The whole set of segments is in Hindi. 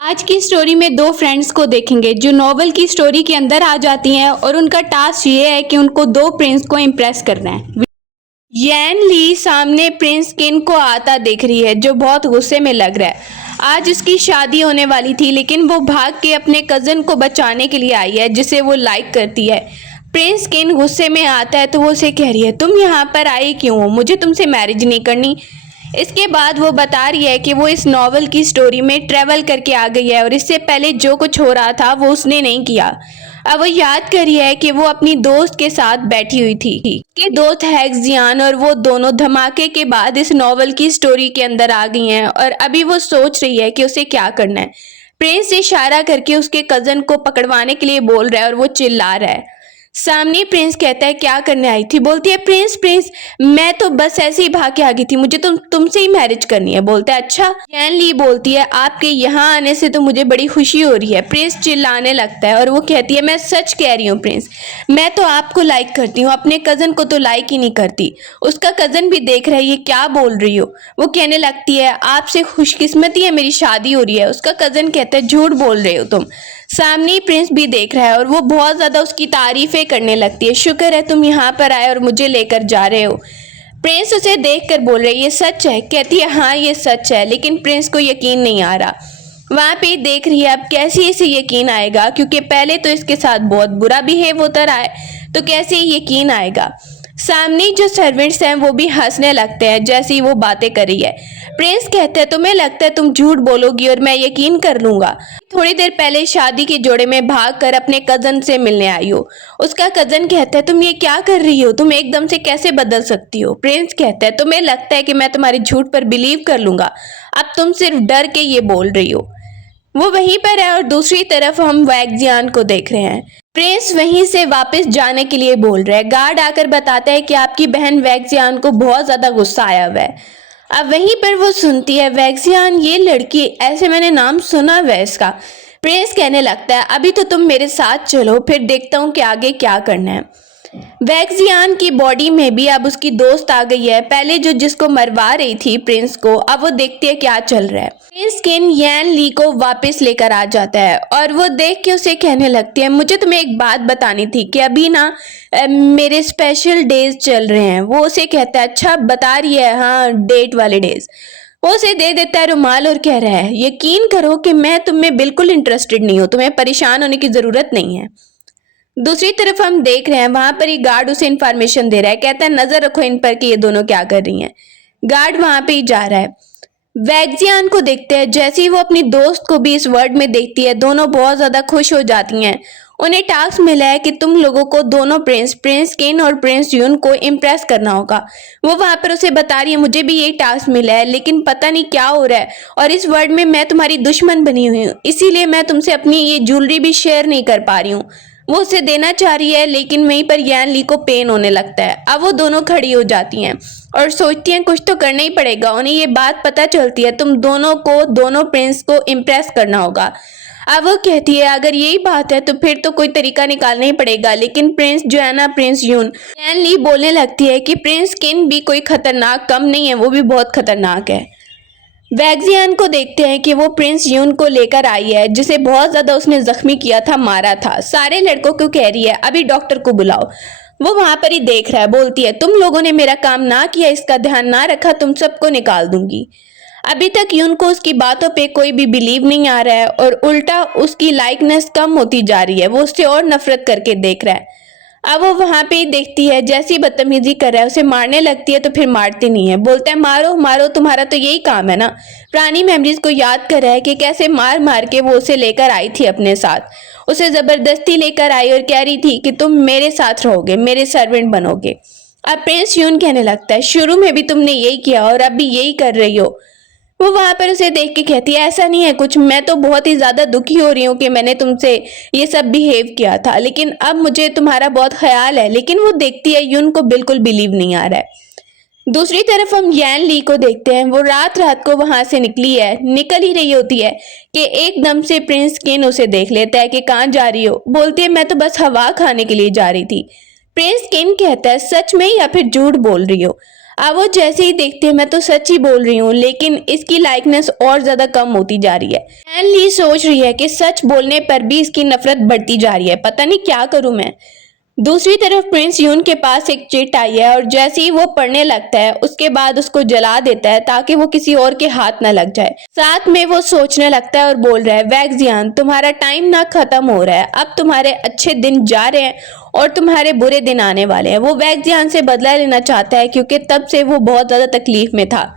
आज की स्टोरी में दो फ्रेंड्स को देखेंगे जो नॉवल की स्टोरी के अंदर आ जाती हैं और उनका टास्क ये है कि उनको दो प्रिंस को इम्प्रेस करना है। यैन ली सामने प्रिंस किन को आता देख रही है जो बहुत गुस्से में लग रहा है। आज उसकी शादी होने वाली थी लेकिन वो भाग के अपने कज़न को बचाने के लिए आई है जिसे वो लाइक करती है। प्रिंस किन गुस्से में आता है तो वो उसे कह रही है, तुम यहाँ पर आई क्यों हो, मुझे तुमसे मैरिज नहीं करनी। इसके बाद वो बता रही है कि वो इस नॉवल की स्टोरी में ट्रैवल करके आ गई है और इससे पहले जो कुछ हो रहा था वो उसने नहीं किया। अब वो याद कर रही है कि वो अपनी दोस्त के साथ बैठी हुई थी कि दोस्त है जियान और वो दोनों धमाके के बाद इस नॉवल की स्टोरी के अंदर आ गई हैं और अभी वो सोच रही है कि उसे क्या करना है। प्रिंस इशारा करके उसके कजन को पकड़वाने के लिए बोल रहा है और वो चिल्ला रहा है। सामने प्रिंस कहता है, क्या करने आई थी? बोलती है, प्रिंस प्रिंस मैं तो बस ऐसे ही भाग के आ गई थी, मुझे तुमसे ही मैरिज करनी है। बोलता है, अच्छा। यैन ली बोलती है, आपके यहाँ आने से तो मुझे बड़ी खुशी हो रही है। प्रिंस चिल्लाने लगता है और वो कहती है, मैं सच कह रही हूँ प्रिंस, मैं तो आपको लाइक करती हूँ, अपने कजन को तो लाइक ही नहीं करती। उसका कजन भी देख रहा है ये क्या बोल रही हो। वो कहने लगती है, आपसे खुशकिस्मती है मेरी शादी हो रही है। उसका कजन कहता है, झूठ बोल रहे हो तुम। सामने प्रिंस भी देख रहा है और वो बहुत ज्यादा उसकी तारीफें करने लगती है। शुक्र है तुम यहाँ पर आए और मुझे लेकर जा रहे हो। प्रिंस उसे देखकर बोल रही है, ये सच है? कहती है, हाँ ये सच है। लेकिन प्रिंस को यकीन नहीं आ रहा। वहां पे देख रही है अब कैसे इसे यकीन आएगा, क्योंकि पहले तो इसके साथ बहुत बुरा बिहेव होता रहा है तो कैसे यकीन आएगा। सामने जो सर्वेंट्स हैं वो भी हंसने लगते हैं जैसे ही वो बातें कर रही है। प्रिंस कहते हैं, तुम्हें लगता है तुम झूठ बोलोगी और मैं यकीन कर लूंगा? थोड़ी देर पहले शादी के जोड़े में भागकर अपने कजन से मिलने आई हो। उसका कजन कहता है, तुम ये क्या कर रही हो, तुम एकदम से कैसे बदल सकती हो? प्रिंस कहता है, तुम्हें लगता है कि मैं तुम्हारे झूठ पर बिलीव कर लूंगा? अब तुम सिर्फ डर के ये बोल रही हो। वो वहीं पर है और दूसरी तरफ हम वैगजियान को देख रहे हैं। प्रिंस वहीं से वापस जाने के लिए बोल रहा है। गार्ड आकर बताता है कि आपकी बहन वैगजियान को बहुत ज्यादा गुस्सा आया हुआ है। अब वहीं पर वो सुनती है, वैगजियान ये लड़की, ऐसे मैंने नाम सुना हुआ है इसका। प्रिंस कहने लगता है, अभी तो तुम मेरे साथ चलो फिर देखता हूँ कि आगे क्या करना है। वैगजियान की बॉडी में भी अब उसकी दोस्त आ गई है। पहले जो जिसको मरवा रही थी प्रिंस को, अब वो देखती है क्या चल रहा है। प्रिंस किन यैन ली को वापस लेकर आ जाता है और वो देख के उसे कहने लगती है, मुझे तुम्हें एक बात बतानी थी कि अभी ना मेरे स्पेशल डेज चल रहे हैं। वो उसे कहता है, अच्छा बता रही है? हाँ, डेट वाले डेज। वो उसे दे देता है रुमाल और कह रहा है, यकीन करो कि मैं तुम में बिल्कुल इंटरेस्टेड नहीं हूँ, तुम्हें परेशान होने की जरूरत नहीं है। दूसरी तरफ हम देख रहे हैं वहां पर ही गार्ड उसे इंफॉर्मेशन दे रहा है। कहता है, नजर रखो इन पर कि ये दोनों क्या कर रही हैं। गार्ड वहां पे ही जा रहा है। वैगजियान को देखते हैं, जैसे ही वो अपनी दोस्त को भी इस वर्ड में देखती है दोनों बहुत ज्यादा खुश हो जाती हैं। उन्हें टास्क मिला है कि तुम लोगों को दोनों प्रिंस किन और प्रिंस यून को इम्प्रेस करना होगा। वो वहां पर उसे बता रही है, मुझे भी यही टास्क मिला है लेकिन पता नहीं क्या हो रहा है और इस वर्ड में मैं तुम्हारी दुश्मन बनी हुई हूँ, इसीलिए मैं तुमसे अपनी ये ज्वेलरी भी शेयर नहीं कर पा रही हूँ। वो उसे देना चाह रही है लेकिन वहीं पर यैन ली को पेन होने लगता है। अब वो दोनों खड़ी हो जाती हैं और सोचती हैं कुछ तो करना ही पड़ेगा। उन्हें ये बात पता चलती है, तुम दोनों को दोनों प्रिंस को इम्प्रेस करना होगा। अब वो कहती है, अगर यही बात है तो फिर तो कोई तरीका निकालना ही पड़ेगा। लेकिन प्रिंस जो है ना, प्रिंस यून, यैन ली बोलने लगती है कि प्रिंस किन भी कोई खतरनाक कम नहीं है, वो भी बहुत खतरनाक है। वैगजियान को देखते हैं कि वो प्रिंस यून को लेकर आई है जिसे बहुत ज्यादा उसने जख्मी किया था, मारा था। सारे लड़कों को कह रही है, अभी डॉक्टर को बुलाओ। वो वहां पर ही देख रहा है। बोलती है, तुम लोगों ने मेरा काम ना किया, इसका ध्यान ना रखा, तुम सबको निकाल दूंगी। अभी तक यून को उसकी बातों पे कोई भी बिलीव नहीं आ रहा है और उल्टा उसकी लाइकनेस कम होती जा रही है। वो उससे और नफरत करके देख रहा है। अब वो वहां पे ही देखती है, जैसी बदतमीजी कर रहा है उसे मारने लगती है तो फिर मारती नहीं है। बोलता है, मारो मारो, तुम्हारा तो यही काम है ना। पुरानी मेमोरीज को याद कर रहा है कि कैसे मार मार के वो उसे लेकर आई थी अपने साथ। उसे जबरदस्ती लेकर आई और कह रही थी कि तुम मेरे साथ रहोगे, मेरे सर्वेंट बनोगे। अब प्रिंस यून कहने लगता है, शुरू में भी तुमने यही किया और अब भी यही कर रही हो। वो वहां पर उसे देख के कहती है, ऐसा नहीं है कुछ, मैं तो बहुत ही ज्यादा दुखी हो रही हूँ कि मैंने तुमसे ये सब बिहेव किया था, लेकिन अब मुझे तुम्हारा बहुत ख्याल है। लेकिन वो देखती है, यून को बिल्कुल बिलीव नहीं आ रहा है। दूसरी तरफ हम यैन ली को देखते हैं। वो रात रात को वहां से निकली है, निकल ही रही होती है कि एकदम से प्रिंस किन उसे देख लेता है कि कहाँ जा रही हो। बोलती है, मैं तो बस हवा खाने के लिए जा रही थी। प्रिंस किन कहता है, सच में या फिर झूठ बोल रही हो? अब वो जैसे ही देखते हैं मैं तो सच ही बोल रही हूँ, लेकिन इसकी लाइकनेस और ज्यादा कम होती जा रही है। एन ली सोच रही है कि सच बोलने पर भी इसकी नफरत बढ़ती जा रही है, पता नहीं क्या करूं मैं। दूसरी तरफ प्रिंस यून के पास एक चिट आई है और जैसे ही वो पढ़ने लगता है उसके बाद उसको जला देता है ताकि वो किसी और के हाथ ना लग जाए। साथ में वो सोचने लगता है और बोल रहा है, वैक्सियान तुम्हारा टाइम ना खत्म हो रहा है, अब तुम्हारे अच्छे दिन जा रहे हैं और तुम्हारे बुरे दिन आने वाले हैं। वो वैक्सियान से बदला लेना चाहता है क्योंकि तब से वो बहुत ज्यादा तकलीफ में था।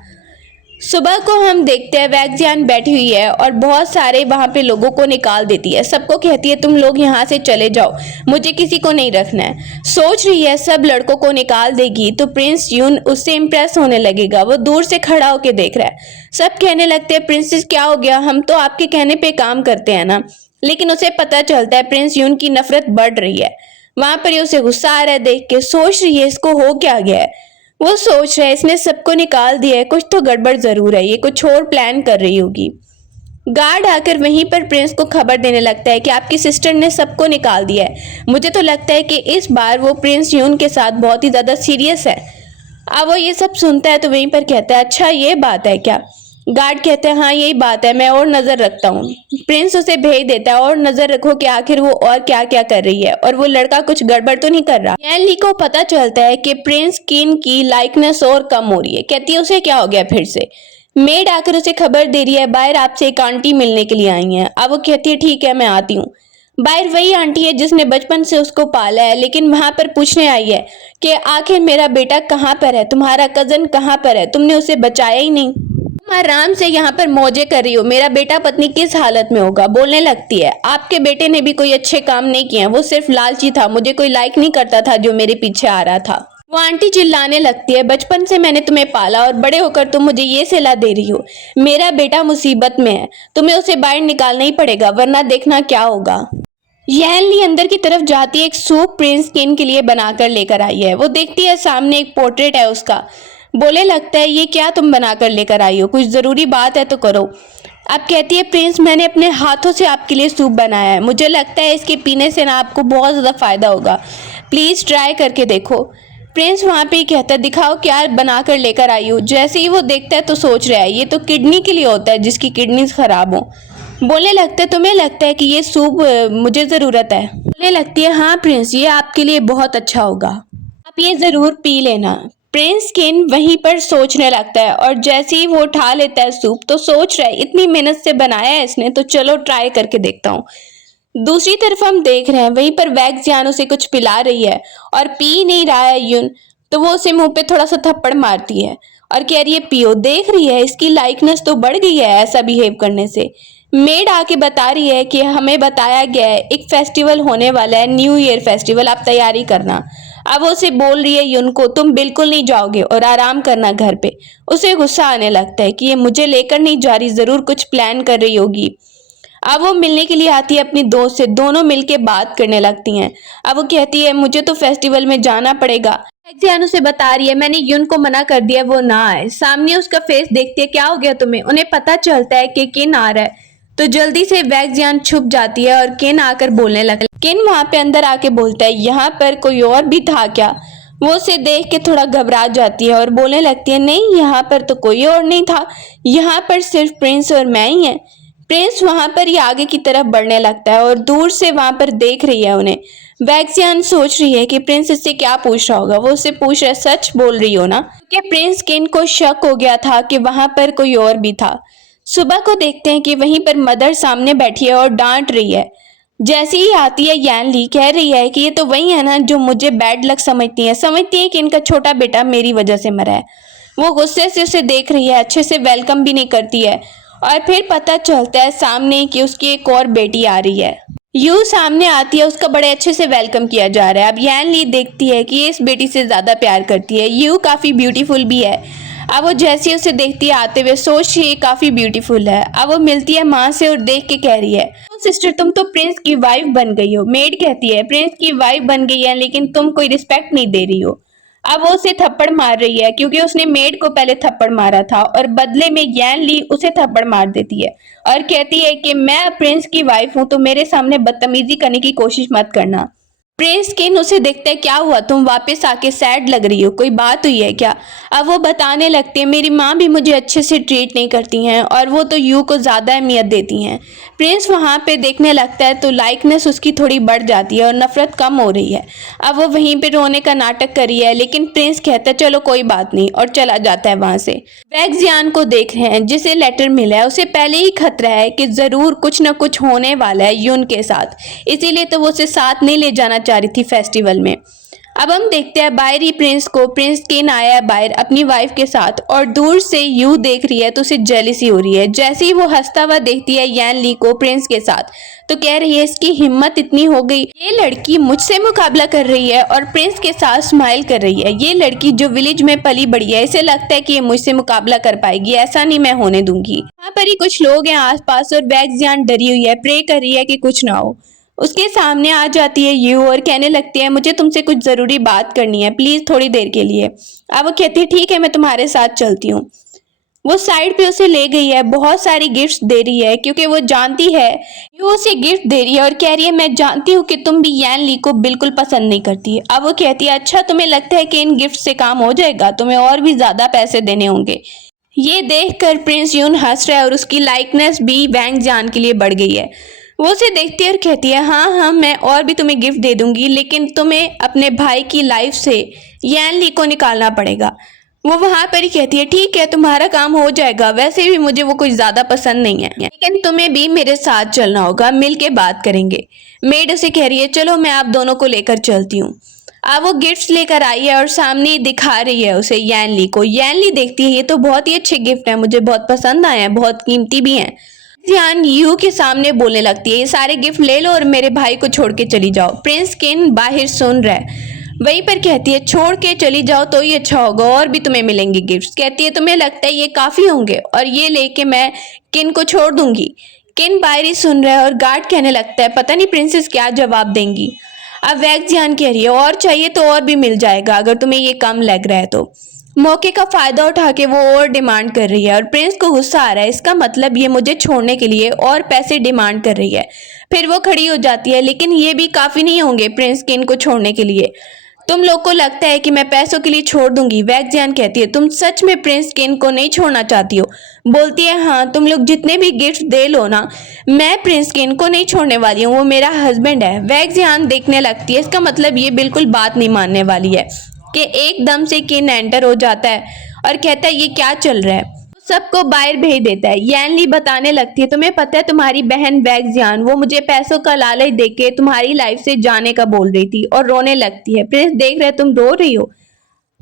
सुबह को हम देखते हैं वैक्सियान बैठी हुई है और बहुत सारे वहां पे लोगों को निकाल देती है, सबको कहती है तुम लोग यहाँ से चले जाओ, मुझे किसी को नहीं रखना है। सोच रही है सब लड़कों को निकाल देगी तो प्रिंस यून उससे इम्प्रेस होने लगेगा। वो दूर से खड़ा होकर देख रहा है। सब कहने लगते हैं प्रिंसेस क्या हो गया, हम तो आपके कहने पे काम करते हैं ना। लेकिन उसे पता चलता है प्रिंस यून की नफरत बढ़ रही है। वहां पर ही उसे गुस्सा आ रहा है देख के। सोच रही है इसको हो क्या गया है। वो सोच रहा है इसने सबको निकाल दिया है, कुछ तो गड़बड़ जरूर है, ये कुछ और प्लान कर रही होगी। गार्ड आकर वहीं पर प्रिंस को खबर देने लगता है कि आपकी सिस्टर ने सबको निकाल दिया है। मुझे तो लगता है कि इस बार वो प्रिंस यून के साथ बहुत ही ज्यादा सीरियस है। अब वो ये सब सुनता है तो वहीं पर कहता है, अच्छा ये बात है क्या। गार्ड कहते हैं, हाँ यही बात है, मैं और नजर रखता हूँ। प्रिंस उसे भेज देता है और नजर रखो कि आखिर वो और क्या क्या कर रही है और वो लड़का कुछ गड़बड़ तो नहीं कर रहा। यैन ली को पता चलता है कि प्रिंस किन की लाइकनेस और कम हो रही है। कहती है उसे क्या हो गया फिर से। मेड आकर उसे खबर दे रही है, बाहर आपसे एक आंटी मिलने के लिए आई है। अब वो कहती है ठीक है मैं आती हूँ। बाहर वही आंटी है जिसने बचपन से उसको पाला है, लेकिन वहां पर पूछने आई है कि आखिर मेरा बेटा कहाँ पर है, तुम्हारा कजन कहाँ पर है, तुमने उसे बचाया ही नहीं, तुम आराम से यहाँ पर मौजे कर रही हो, मेरा बेटा पत्नी किस हालत में होगा। बोलने लगती है, आपके बेटे ने भी कोई अच्छे काम नहीं किए हैं, वो सिर्फ लालची था, मुझे कोई लाइक नहीं करता था जो मेरे पीछे आ रहा था। वो आंटी चिल्लाने लगती है, बचपन से मैंने तुम्हें पाला और बड़े होकर तुम मुझे ये सलाह दे रही हो। मेरा बेटा मुसीबत में है, तुम्हें उसे बाहर निकालना ही पड़ेगा वरना देखना क्या होगा। यैन ली अंदर की तरफ जाती है, एक सूप प्रिंस किन के लिए बनाकर लेकर आई है। वो देखती है सामने एक पोर्ट्रेट है उसका। बोले लगता है ये क्या तुम बनाकर लेकर आई हो, कुछ जरूरी बात है तो करो। अब कहती है प्रिंस मैंने अपने हाथों से आपके लिए सूप बनाया है, मुझे लगता है इसके पीने से ना आपको बहुत ज़्यादा फायदा होगा, प्लीज़ ट्राई करके देखो। प्रिंस वहाँ पे ही कहता है दिखाओ क्या बनाकर लेकर आई हो। जैसे ही वो देखता है तो सोच रहा है ये तो किडनी के लिए होता है जिसकी किडनी खराब हो। बोलने लगता है तुम्हें लगता है कि ये सूप मुझे ज़रूरत है। बोलने लगती है हाँ प्रिंस ये आपके लिए बहुत अच्छा होगा, आप ये ज़रूर पी लेना। प्रिंस किन वहीं पर सोचने लगता है और जैसे ही वो उठा लेता है सूप तो सोच रहा है इतनी मेहनत से बनाया है इसने तो चलो ट्राई करके देखता हूँ। दूसरी तरफ हम देख रहे हैं वहीं पर वैक्सियान उसे कुछ पिला रही है और पी नहीं रहा है यून, तो वो उसे मुंह पे थोड़ा सा थप्पड़ मारती है और कह रही है पियो। देख रही है इसकी लाइकनेस तो बढ़ गई है ऐसा बिहेव करने से। मेड आके बता रही है कि हमें बताया गया है एक फेस्टिवल होने वाला है, न्यू ईयर फेस्टिवल, आप तैयारी करना। अब वो उसे बोल रही है यून को तुम बिल्कुल नहीं जाओगे और आराम करना घर पे। उसे गुस्सा आने लगता है कि ये मुझे लेकर नहीं जा रही, जरूर कुछ प्लान कर रही होगी। अब वो मिलने के लिए आती है अपनी दोस्त से, दोनों मिलके बात करने लगती हैं। अब वो कहती है मुझे तो फेस्टिवल में जाना पड़ेगा। वैक्सियान उसे बता रही है मैंने यून को मना कर दिया वो ना आए। सामने उसका फेस देखती है क्या हो गया तुम्हें। उन्हें पता चलता है कि किन आ रहा है तो जल्दी से वैक्सियान छुप जाती है और किन आकर बोलने लगता है। किन वहां पे अंदर आके बोलता है यहाँ पर कोई और भी था क्या। वो उसे देख के थोड़ा घबरा जाती है और बोलने लगती है नहीं यहाँ पर तो कोई और नहीं था, यहाँ पर सिर्फ प्रिंस और मैं ही है। प्रिंस वहां पर ही आगे की तरफ बढ़ने लगता है और दूर से वहां पर देख रही है उन्हें। वैक्सियान सोच रही है कि प्रिंस इससे क्या पूछ रहा होगा। वो उससे पूछ रहा है सच बोल रही हो ना, क्योंकि प्रिंस किन को शक हो गया था कि वहां पर कोई और भी था। सुबह को देखते हैं कि वहीं पर मदर सामने बैठी है और डांट रही है। जैसे ही आती है यैन ली कह रही है कि ये तो वही है ना जो मुझे बैड लक समझती है कि इनका छोटा बेटा मेरी वजह से मरा है। वो गुस्से से उसे देख रही है, अच्छे से वेलकम भी नहीं करती है और फिर पता चलता है सामने कि उसकी एक और बेटी आ रही है। यू सामने आती है, उसका बड़े अच्छे से वेलकम किया जा रहा है। अब यैन ली देखती है कि ये इस बेटी से ज्यादा प्यार करती है। यू काफी ब्यूटीफुल भी है। अब वो जैसे ही उसे देखती है आते हुए सोच रही है काफी ब्यूटीफुल है। अब वो मिलती है माँ से और देख के कह रही है सिस्टर तुम तो प्रिंस की वाइफ बन गई हो। मेड कहती है प्रिंस की वाइफ बन गई है लेकिन तुम कोई रिस्पेक्ट नहीं दे रही हो। अब वो उसे थप्पड़ मार रही है क्योंकि उसने मेड को पहले थप्पड़ मारा था और बदले में यैन ली उसे थप्पड़ मार देती है और कहती है कि मैं प्रिंस की वाइफ हूं तो मेरे सामने बदतमीजी करने की कोशिश मत करना। प्रिंस किन उसे देखता है, क्या हुआ, तुम वापस आके सैड लग रही हो, कोई बात हुई है क्या? अब वो बताने लगती है मेरी माँ भी मुझे अच्छे से ट्रीट नहीं करती हैं और वो तो यू को ज़्यादा अहमियत देती हैं। प्रिंस वहाँ पे देखने लगता है तो लाइकनेस उसकी थोड़ी बढ़ जाती है और नफरत कम हो रही है। अब वो वहीं पे रोने का नाटक कर रही है लेकिन प्रिंस कहता है चलो कोई बात नहीं और चला जाता है वहाँ से। वैक्सियान को देख रहे हैं जिसे लेटर मिला है, उसे पहले ही खतरा है कि ज़रूर कुछ न कुछ होने वाला है यून के साथ, इसीलिए तो वो उसे साथ नहीं ले जाना चाह रही थी फेस्टिवल में। अब हम देखते हैं बाहर ही प्रिंस को, प्रिंस किन आया है बाहर अपनी वाइफ के साथ और दूर से यू देख रही है तो उसे जेलिसी हो रही है। जैसे ही वो हंसता हुआ देखती है यान ली को प्रिंस के साथ तो कह रही है इसकी हिम्मत इतनी हो गई, ये लड़की मुझसे मुकाबला कर रही है और प्रिंस के साथ स्माइल कर रही है। ये लड़की जो विलेज में पली बड़ी है, इसे लगता है कि ये मुझसे मुकाबला कर पाएगी, ऐसा नहीं मैं होने दूंगी। वहाँ पर ही कुछ लोग हैं आसपास और वैक्सियान डरी हुई है, प्रे कर रही है कि कुछ ना हो। उसके सामने आ जाती है यू और कहने लगती है मुझे तुमसे कुछ ज़रूरी बात करनी है, प्लीज़ थोड़ी देर के लिए। अब वो कहती है ठीक है मैं तुम्हारे साथ चलती हूँ। वो साइड पे उसे ले गई है, बहुत सारी गिफ्ट्स दे रही है क्योंकि वो जानती है, यू उसे गिफ्ट दे रही है और कह रही है मैं जानती हूँ कि तुम भी यान ली को बिल्कुल पसंद नहीं करती। अब वो कहती है अच्छा तुम्हें लगता है कि इन गिफ्ट से काम हो जाएगा, तुम्हें और भी ज़्यादा पैसे देने होंगे। ये देखकर प्रिंस यून हंस रहा है और उसकी लाइकनेस भी वैंग जान के लिए बढ़ गई है। वो उसे देखती है और कहती है हाँ हाँ मैं और भी तुम्हें गिफ्ट दे दूंगी लेकिन तुम्हें अपने भाई की लाइफ से यान ली को निकालना पड़ेगा। वो वहां पर ही कहती है ठीक है तुम्हारा काम हो जाएगा, वैसे भी मुझे वो कुछ ज्यादा पसंद नहीं है लेकिन तुम्हें भी मेरे साथ चलना होगा, मिल के बात करेंगे। मेड उसे कह रही है चलो मैं आप दोनों को लेकर चलती हूँ। अब वो गिफ्ट्स लेकर आई है और सामने दिखा रही है उसे यान ली को। यान ली देखती है ये तो बहुत ही अच्छे गिफ्ट हैं, मुझे बहुत पसंद आए हैं, बहुत कीमती भी हैं। ध्यान यू के सामने बोलने लगती है ये सारे गिफ्ट ले लो और मेरे भाई को छोड़ के चली जाओ। प्रिंस किन बाहर सुन रहा है, वहीं पर कहती है छोड़ के चली जाओ तो ही अच्छा होगा और भी तुम्हें मिलेंगे गिफ्ट्स। कहती है तुम्हें लगता है ये काफी होंगे और ये लेके मैं किन को छोड़ दूंगी। किन बाहर ही सुन रहा है और गार्ड कहने लगता है पता नहीं प्रिंसेस क्या जवाब देंगी। अब वैक्सियान कह रही है और चाहिए तो और भी मिल जाएगा अगर तुम्हें ये कम लग रहा है तो। मौके का फायदा उठा के वो और डिमांड कर रही है और प्रिंस को गुस्सा आ रहा है, इसका मतलब ये मुझे छोड़ने के लिए और पैसे डिमांड कर रही है। फिर वो खड़ी हो जाती है लेकिन ये भी काफी नहीं होंगे प्रिंस किन को छोड़ने के लिए, तुम लोग को लगता है कि मैं पैसों के लिए छोड़ दूंगी। वैक्सियान कहती है तुम सच में प्रिंस किन को नहीं छोड़ना चाहती हो? बोलती है हाँ तुम लोग जितने भी गिफ्ट दे लो ना, मैं प्रिंस किन को नहीं छोड़ने वाली हूँ, वो मेरा हस्बैंड है। वैक्सियान देखने लगती है, इसका मतलब ये बिल्कुल बात नहीं मानने वाली है कि एकदम से किन एंटर हो जाता है और कहता है ये क्या चल रहा है, सबको बाहर भेज देता है। यान ली बताने लगती है तुम्हें पता है तुम्हारी बहन वैक्सियान वो मुझे पैसों का लालच देके तुम्हारी लाइफ से जाने का बोल रही थी और रोने लगती है। प्रिंस देख रहे तुम रो रही हो।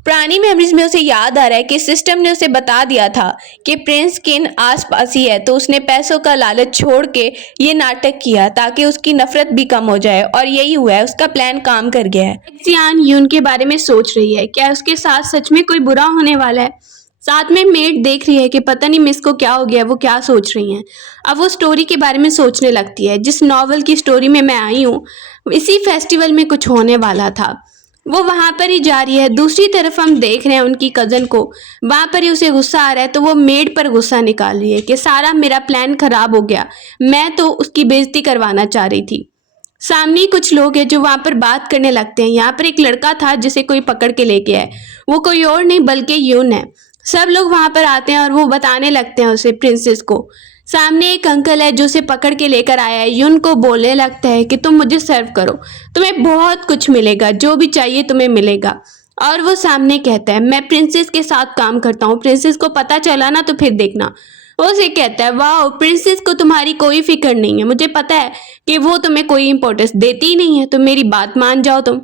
पुरानी मेमोरीज में उसे याद आ रहा है कि सिस्टम ने उसे बता दिया था कि प्रिंस किन आसपास ही है तो उसने पैसों का लालच छोड़ के ये नाटक किया ताकि उसकी नफरत भी कम हो जाए और यही हुआ है, उसका प्लान काम कर गया है। वैक्सियान यून के बारे में सोच रही है, क्या उसके साथ सच में कोई बुरा होने वाला है? साथ में मेड देख रही है कि पता नहीं मिस को क्या हो गया, वो क्या सोच रही हैं। अब वो स्टोरी के बारे में सोचने लगती है, जिस नॉवल की स्टोरी में मैं आई हूँ इसी फेस्टिवल में कुछ होने वाला था। वो वहां पर ही जा रही है। दूसरी तरफ हम देख रहे हैं उनकी कजन को, वहां पर ही उसे गुस्सा आ रहा है तो वो मेड पर गुस्सा निकाल रही है कि सारा मेरा प्लान खराब हो गया, मैं तो उसकी बेइज्जती करवाना चाह रही थी। सामने कुछ लोग हैं जो वहां पर बात करने लगते हैं। यहाँ पर एक लड़का था जिसे कोई पकड़ के लेके आए, वो कोई और नहीं बल्कि यून है। सब लोग वहां पर आते हैं और वो बताने लगते हैं उसे प्रिंसेस को। सामने एक अंकल है जो उसे पकड़ के लेकर आया है। यून को बोलने लगता है कि तुम मुझे सर्व करो, तुम्हें बहुत कुछ मिलेगा, जो भी चाहिए तुम्हें मिलेगा। और वो सामने कहता है मैं प्रिंसेस के साथ काम करता हूँ, प्रिंसेस को पता चला ना तो फिर देखना। वो उसे कहता है वाह प्रिंसेस को तुम्हारी कोई फिक्र नहीं है, मुझे पता है कि वो तुम्हें कोई इंपॉर्टेंस देती ही नहीं है, तो मेरी बात मान जाओ तुम,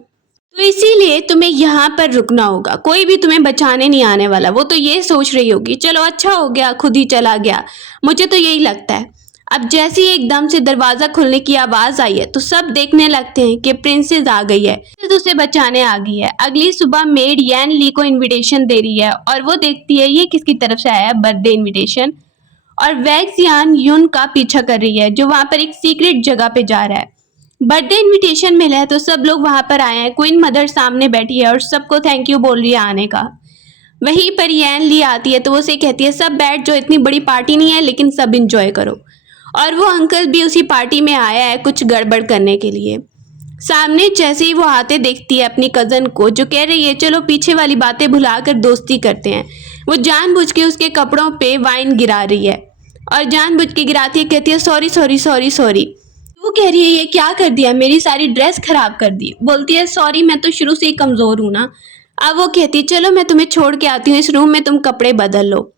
तो इसीलिए तुम्हें यहाँ पर रुकना होगा, कोई भी तुम्हें बचाने नहीं आने वाला। वो तो ये सोच रही होगी चलो अच्छा हो गया खुद ही चला गया, मुझे तो यही लगता है। अब जैसे ही एकदम से दरवाजा खुलने की आवाज आई है तो सब देखने लगते हैं कि प्रिंसेस आ गई है, तो उसे बचाने आ गई है। अगली सुबह मेड यान ली को इनविटेशन दे रही है और वो देखती है ये किसकी तरफ से आया है, बर्थडे इनविटेशन। और वैक्सियान यून का पीछा कर रही है जो वहां पर एक सीक्रेट जगह पे जा रहा है। बर्थडे इनविटेशन मिला है तो सब लोग वहां पर आए हैं। क्वीन मदर सामने बैठी है और सबको थैंक यू बोल रही है आने का। वहीं पर यान ली आती है तो वो उसे कहती है सब बैठ जाओ, इतनी बड़ी पार्टी नहीं है लेकिन सब इंजॉय करो। और वो अंकल भी उसी पार्टी में आया है कुछ गड़बड़ करने के लिए। सामने जैसे ही वो आते देखती है अपनी कज़न को, जो कह रही है चलो पीछे वाली बातें भुलाकर दोस्ती करते हैं। वो जानबूझ के उसके कपड़ों पे वाइन गिरा रही है और जानबूझ के गिराती है, कहती है सॉरी सॉरी सॉरी सॉरी। वो कह रही है ये क्या कर दिया, मेरी सारी ड्रेस खराब कर दी। बोलती है सॉरी, मैं तो शुरू से ही कमज़ोर हूँ ना। अब वो कहती है चलो मैं तुम्हें छोड़ के आती हूँ इस रूम में, तुम कपड़े बदल लो।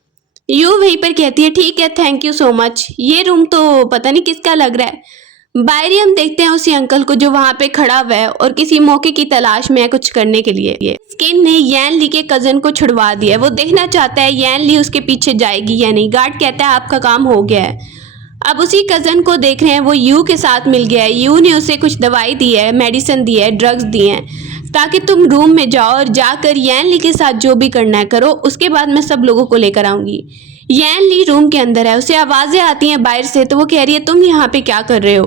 यू वहीं पर कहती है ठीक है, थैंक यू सो मच। ये रूम तो पता नहीं किसका लग रहा है। बाहर ही हम देखते हैं उसी अंकल को जो वहां पे खड़ा हुआ है और किसी मौके की तलाश में है कुछ करने के लिए। स्किन ने यैन ली के कजन को छुड़वा दिया है। वो देखना चाहता है यैन ली उसके पीछे जाएगी या नहीं। गार्ड कहता है आपका काम हो गया है। अब उसी कजन को देख रहे हैं, वो यू के साथ मिल गया है। यू ने उसे कुछ दवाई दी है, मेडिसिन दी है, ड्रग्स दिए हैं ताकि तुम रूम में जाओ और जाकर यैन ली के साथ जो भी करना है करो, उसके बाद मैं सब लोगों को लेकर आऊंगी। यैन ली रूम के अंदर है, उसे आवाजें आती हैं बाहर से, तो वो कह रही है तुम यहाँ पे क्या कर रहे हो।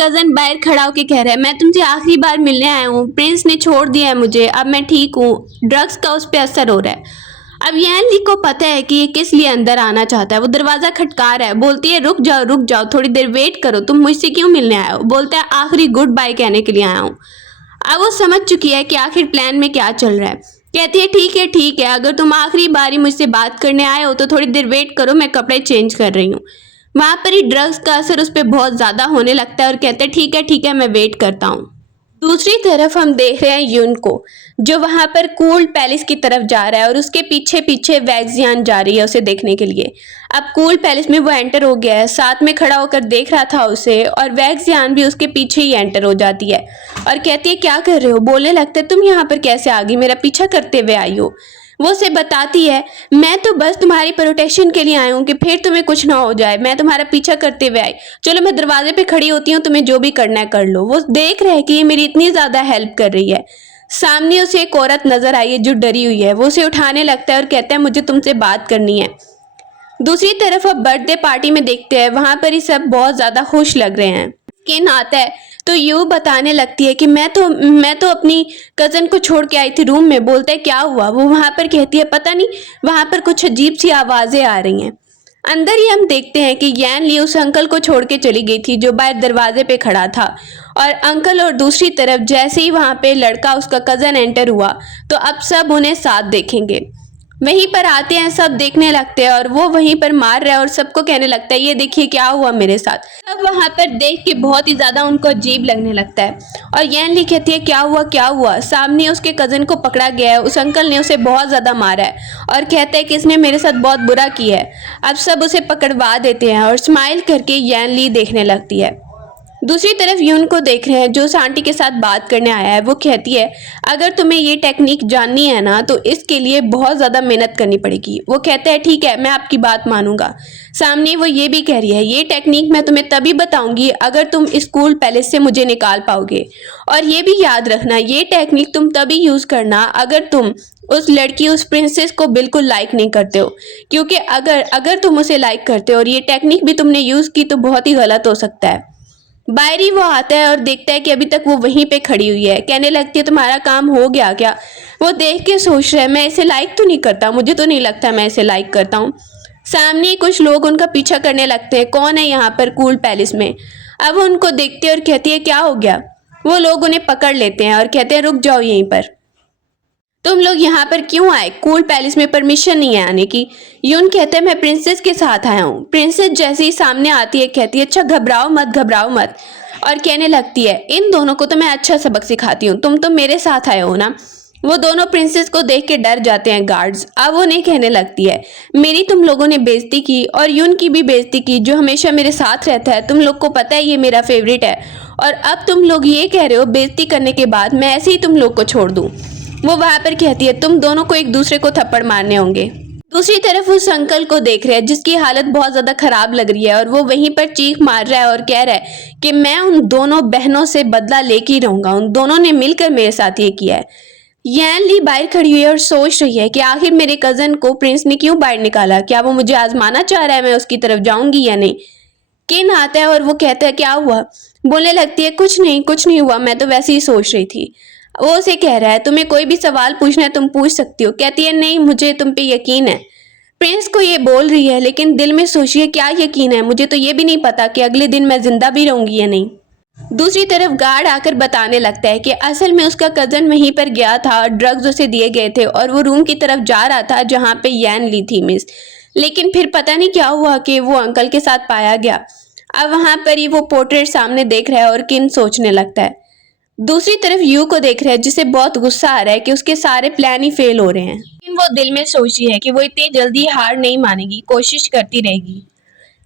कजन बाहर खड़ा होकर कह रहा है मैं तुमसे आखिरी बार मिलने आया हूँ, प्रिंस ने छोड़ दिया है मुझे, अब मैं ठीक हूँ, ड्रग्स का उस पर असर हो रहा है। अब यैन ली को पता है कि ये किस लिए अंदर आना चाहता है। वो दरवाजा खटका रहा है, बोलती है रुक जाओ थोड़ी देर वेट करो, तुम मुझसे क्यों मिलने आए हो। बोलता है आखिरी गुड बाय कहने के लिए आया हूँ। अब वो समझ चुकी है कि आखिर प्लान में क्या चल रहा है। कहती है ठीक है, अगर तुम आखिरी बारी मुझसे बात करने आए हो तो थोड़ी देर वेट करो, मैं कपड़े चेंज कर रही हूँ। वहां पर ही ड्रग्स का असर उस पर बहुत ज़्यादा होने लगता है और कहते हैं ठीक है मैं वेट करता हूँ। दूसरी तरफ हम देख रहे हैं यून को, जो वहां पर कूल पैलेस की तरफ जा रहा है और उसके पीछे पीछे वैक्सियान जा रही है उसे देखने के लिए। अब कूल पैलेस में वो एंटर हो गया है, साथ में खड़ा होकर देख रहा था उसे, और वैक्सियान भी उसके पीछे ही एंटर हो जाती है और कहती है क्या कर रहे हो। बोलने लगता है तुम यहाँ पर कैसे आ गई, मेरा पीछा करते हुए आई हो। वो उसे बताती है मैं तो बस तुम्हारी प्रोटेक्शन के लिए आई हूँ कि फिर तुम्हें कुछ ना हो जाए, मैं तुम्हारा पीछा करते हुए आई, चलो मैं दरवाजे पे खड़ी होती हूँ, तुम्हें जो भी करना है कर लो। वो देख रहे हैं कि ये मेरी इतनी ज्यादा हेल्प कर रही है। सामने उसे एक औरत नजर आई है जो डरी हुई है। वो उसे उठाने लगता है और कहता है मुझे तुमसे बात करनी है। दूसरी तरफ अब बर्थडे पार्टी में देखते हैं, वहां पर ही सब बहुत ज्यादा खुश लग रहे हैं। स्किन आता है तो यू बताने लगती है कि मैं तो अपनी कजन को छोड़ के आई थी रूम में। बोलता है क्या हुआ। वो वहां पर कहती है पता नहीं, वहां पर कुछ अजीब सी आवाजें आ रही हैं। अंदर ही हम देखते हैं कि यैन ली उस अंकल को छोड़ के चली गई थी जो बाहर दरवाजे पे खड़ा था, और अंकल और दूसरी तरफ जैसे ही वहां पे लड़का उसका कजन एंटर हुआ तो अब सब उन्हें साथ देखेंगे। वहीं पर आते हैं, सब देखने लगते हैं और वो वहीं पर मार रहा है और सबको कहने लगता है ये देखिए क्या हुआ मेरे साथ। सब वहां पर देख के बहुत ही ज्यादा उनको अजीब लगने लगता है और यैन ली कहती है क्या हुआ। सामने उसके कजन को पकड़ा गया है, उस अंकल ने उसे बहुत ज्यादा मारा है और कहता है कि इसने मेरे साथ बहुत बुरा किया है। अब सब उसे पकड़वा देते हैं और स्माइल करके यैन ली देखने लगती है। दूसरी तरफ यून को देख रहे हैं जो उस आंटी के साथ बात करने आया है। वो कहती है अगर तुम्हें ये टेक्निक जाननी है ना तो इसके लिए बहुत ज़्यादा मेहनत करनी पड़ेगी। वो कहता है ठीक है मैं आपकी बात मानूंगा। सामने वो ये भी कह रही है ये टेक्निक मैं तुम्हें तभी बताऊंगी अगर तुम स्कूल पैलेस से मुझे निकाल पाओगे, और ये भी याद रखना ये टेक्निक तुम तभी यूज़ करना अगर तुम उस लड़की उस प्रिंसेस को बिल्कुल लाइक नहीं करते हो, क्योंकि अगर तुम उसे लाइक करते हो और ये टेक्निक भी तुमने यूज़ की तो बहुत ही गलत हो सकता है। बाहर ही वो आता है और देखता है कि अभी तक वो वहीं पे खड़ी हुई है। कहने लगती है तुम्हारा काम हो गया क्या। वो देख के सोच रहा है मैं इसे लाइक तो नहीं करता, मुझे तो नहीं लगता मैं इसे लाइक करता हूँ। सामने कुछ लोग उनका पीछा करने लगते हैं, कौन है यहाँ पर कूल पैलेस में। अब वो उनको देखती है और कहती है क्या हो गया। वो लोग उन्हें पकड़ लेते हैं और कहते हैं रुक जाओ यहीं पर, तुम लोग यहाँ पर क्यों आए, कूल पैलेस में परमिशन नहीं है आने की। यून कहते हैं मैं प्रिंसेस के साथ आया हूँ। प्रिंसेस जैसे ही सामने आती है कहती है अच्छा घबराओ मत, और कहने लगती है इन दोनों को तो मैं अच्छा सबक सिखाती हूँ, तुम तो मेरे साथ आए हो ना। वो दोनों प्रिंसेस को देख के डर जाते हैं गार्ड्स। अब उन्हें कहने लगती है मेरी तुम लोगों ने बेइज्जती की और यून की भी बेइज्जती की जो हमेशा मेरे साथ रहता है, तुम लोग को पता है ये मेरा फेवरेट है, और अब तुम लोग ये कह रहे हो बेइज्जती करने के बाद मैं ऐसे ही तुम लोग को छोड़ दूँ। वो वहां पर कहती है तुम दोनों को एक दूसरे को थप्पड़ मारने होंगे। दूसरी तरफ उस अंकल को देख रहे हैं जिसकी हालत बहुत ज्यादा खराब लग रही है और वो वहीं पर चीख मार रहा है और कह रहा है कि मैं उन दोनों बहनों से बदला लेके ही रहूंगा, उन दोनों ने मिलकर मेरे साथ ये किया है। यैन ली बाहर खड़ी हुई है और सोच रही है कि आखिर मेरे कजन को प्रिंस ने क्यों बाहर निकाला, क्या वो मुझे आजमाना चाह रहा है मैं उसकी तरफ जाऊंगी या नहीं। किन आता है और वो कहता है क्या हुआ। बोलने लगती है कुछ नहीं हुआ, मैं तो वैसे ही सोच रही थी। वो उसे कह रहा है तुम्हें कोई भी सवाल पूछना है तुम पूछ सकती हो। कहती है नहीं मुझे तुम पे यकीन है। प्रिंस को ये बोल रही है लेकिन दिल में सोचिए क्या यकीन है, मुझे तो ये भी नहीं पता कि अगले दिन मैं जिंदा भी रहूंगी या नहीं। दूसरी तरफ गार्ड आकर बताने लगता है कि असल में उसका कज़न वहीं पर गया था, ड्रग्स उसे दिए गए थे और वो रूम की तरफ जा रहा था जहाँ पे यैन ली थी मिस। लेकिन फिर पता नहीं क्या हुआ कि वो अंकल के साथ पाया गया। अब वहाँ पर ही वो पोर्ट्रेट सामने देख रहा है और किन सोचने लगता है। दूसरी तरफ यू को देख रहा है जिसे बहुत गुस्सा आ रहा है कि उसके सारे प्लान ही फेल हो रहे हैं। लेकिन वो दिल में सोच रही है कि वो इतनी जल्दी हार नहीं मानेगी, कोशिश करती रहेगी।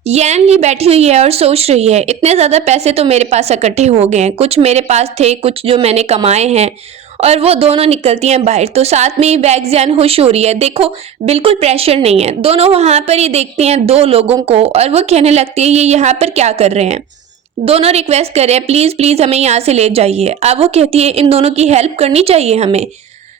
यैन ली बैठी हुई है और सोच रही है, इतने ज़्यादा पैसे तो मेरे पास इकट्ठे हो गए हैं, कुछ मेरे पास थे, कुछ जो मैंने कमाए हैं। और वो दोनों निकलती हैं बाहर, तो साथ में ही वैक्सियान खुश हो रही है। देखो, बिल्कुल प्रेशर नहीं है। दोनों वहां पर ही देखती हैं दो लोगों को और वो कहने लगती है, ये यहाँ पर क्या कर रहे हैं। दोनों रिक्वेस्ट कर रहे हैं, प्लीज प्लीज हमें यहाँ से ले जाइए। अब वो कहती है, इन दोनों की हेल्प करनी चाहिए हमें।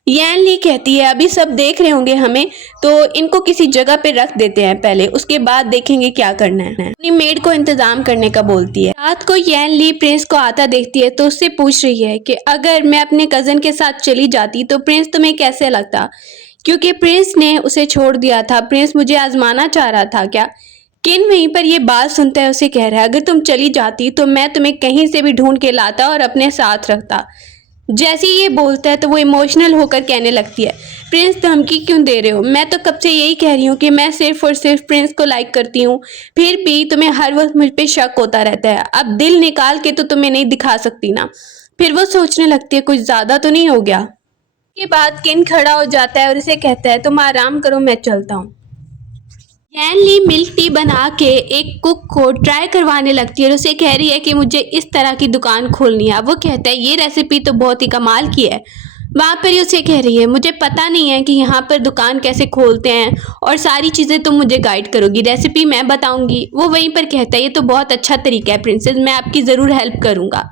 यैन ली कहती है, अभी सब देख रहे होंगे हमें, तो इनको किसी जगह पे रख देते हैं पहले, उसके बाद देखेंगे क्या करना है। अपनी मेड को इंतजाम करने का बोलती है। रात को यैन ली प्रिंस को आता देखती है तो उससे पूछ रही है कि अगर मैं अपने कजन के साथ चली जाती तो प्रिंस तुम्हें कैसे लगता, क्योंकि प्रिंस ने उसे छोड़ दिया था। प्रिंस मुझे आजमाना चाह रहा था क्या। किन वहीं पर ये बात सुनता है उसे कह रहा है, अगर तुम चली जाती तो मैं तुम्हें कहीं से भी ढूंढ के लाता और अपने साथ रखता। जैसे ही ये बोलता है तो वो इमोशनल होकर कहने लगती है, प्रिंस धमकी क्यों दे रहे हो, मैं तो कब से यही कह रही हूँ कि मैं सिर्फ और सिर्फ प्रिंस को लाइक करती हूँ, फिर भी तुम्हें हर वक्त मुझ पे शक होता रहता है। अब दिल निकाल के तो तुम्हें नहीं दिखा सकती ना। फिर वो सोचने लगती है, कुछ ज्यादा तो नहीं हो गया। के बाद किन खड़ा हो जाता है और उसे कहता है, तुम आराम करो, मैं चलता हूँ। यैन ली मिल्क टी बना के एक कुक को ट्राई करवाने लगती है और उसे कह रही है कि मुझे इस तरह की दुकान खोलनी है। वो कहता है, ये रेसिपी तो बहुत ही कमाल की है। वहाँ पर ही उसे कह रही है, मुझे पता नहीं है कि यहाँ पर दुकान कैसे खोलते हैं और सारी चीज़ें तुम मुझे गाइड करोगी, रेसिपी मैं बताऊंगी। वो वहीं पर कहता है, ये तो बहुत अच्छा तरीका है प्रिंसेस, मैं आपकी ज़रूर हेल्प करूँगा।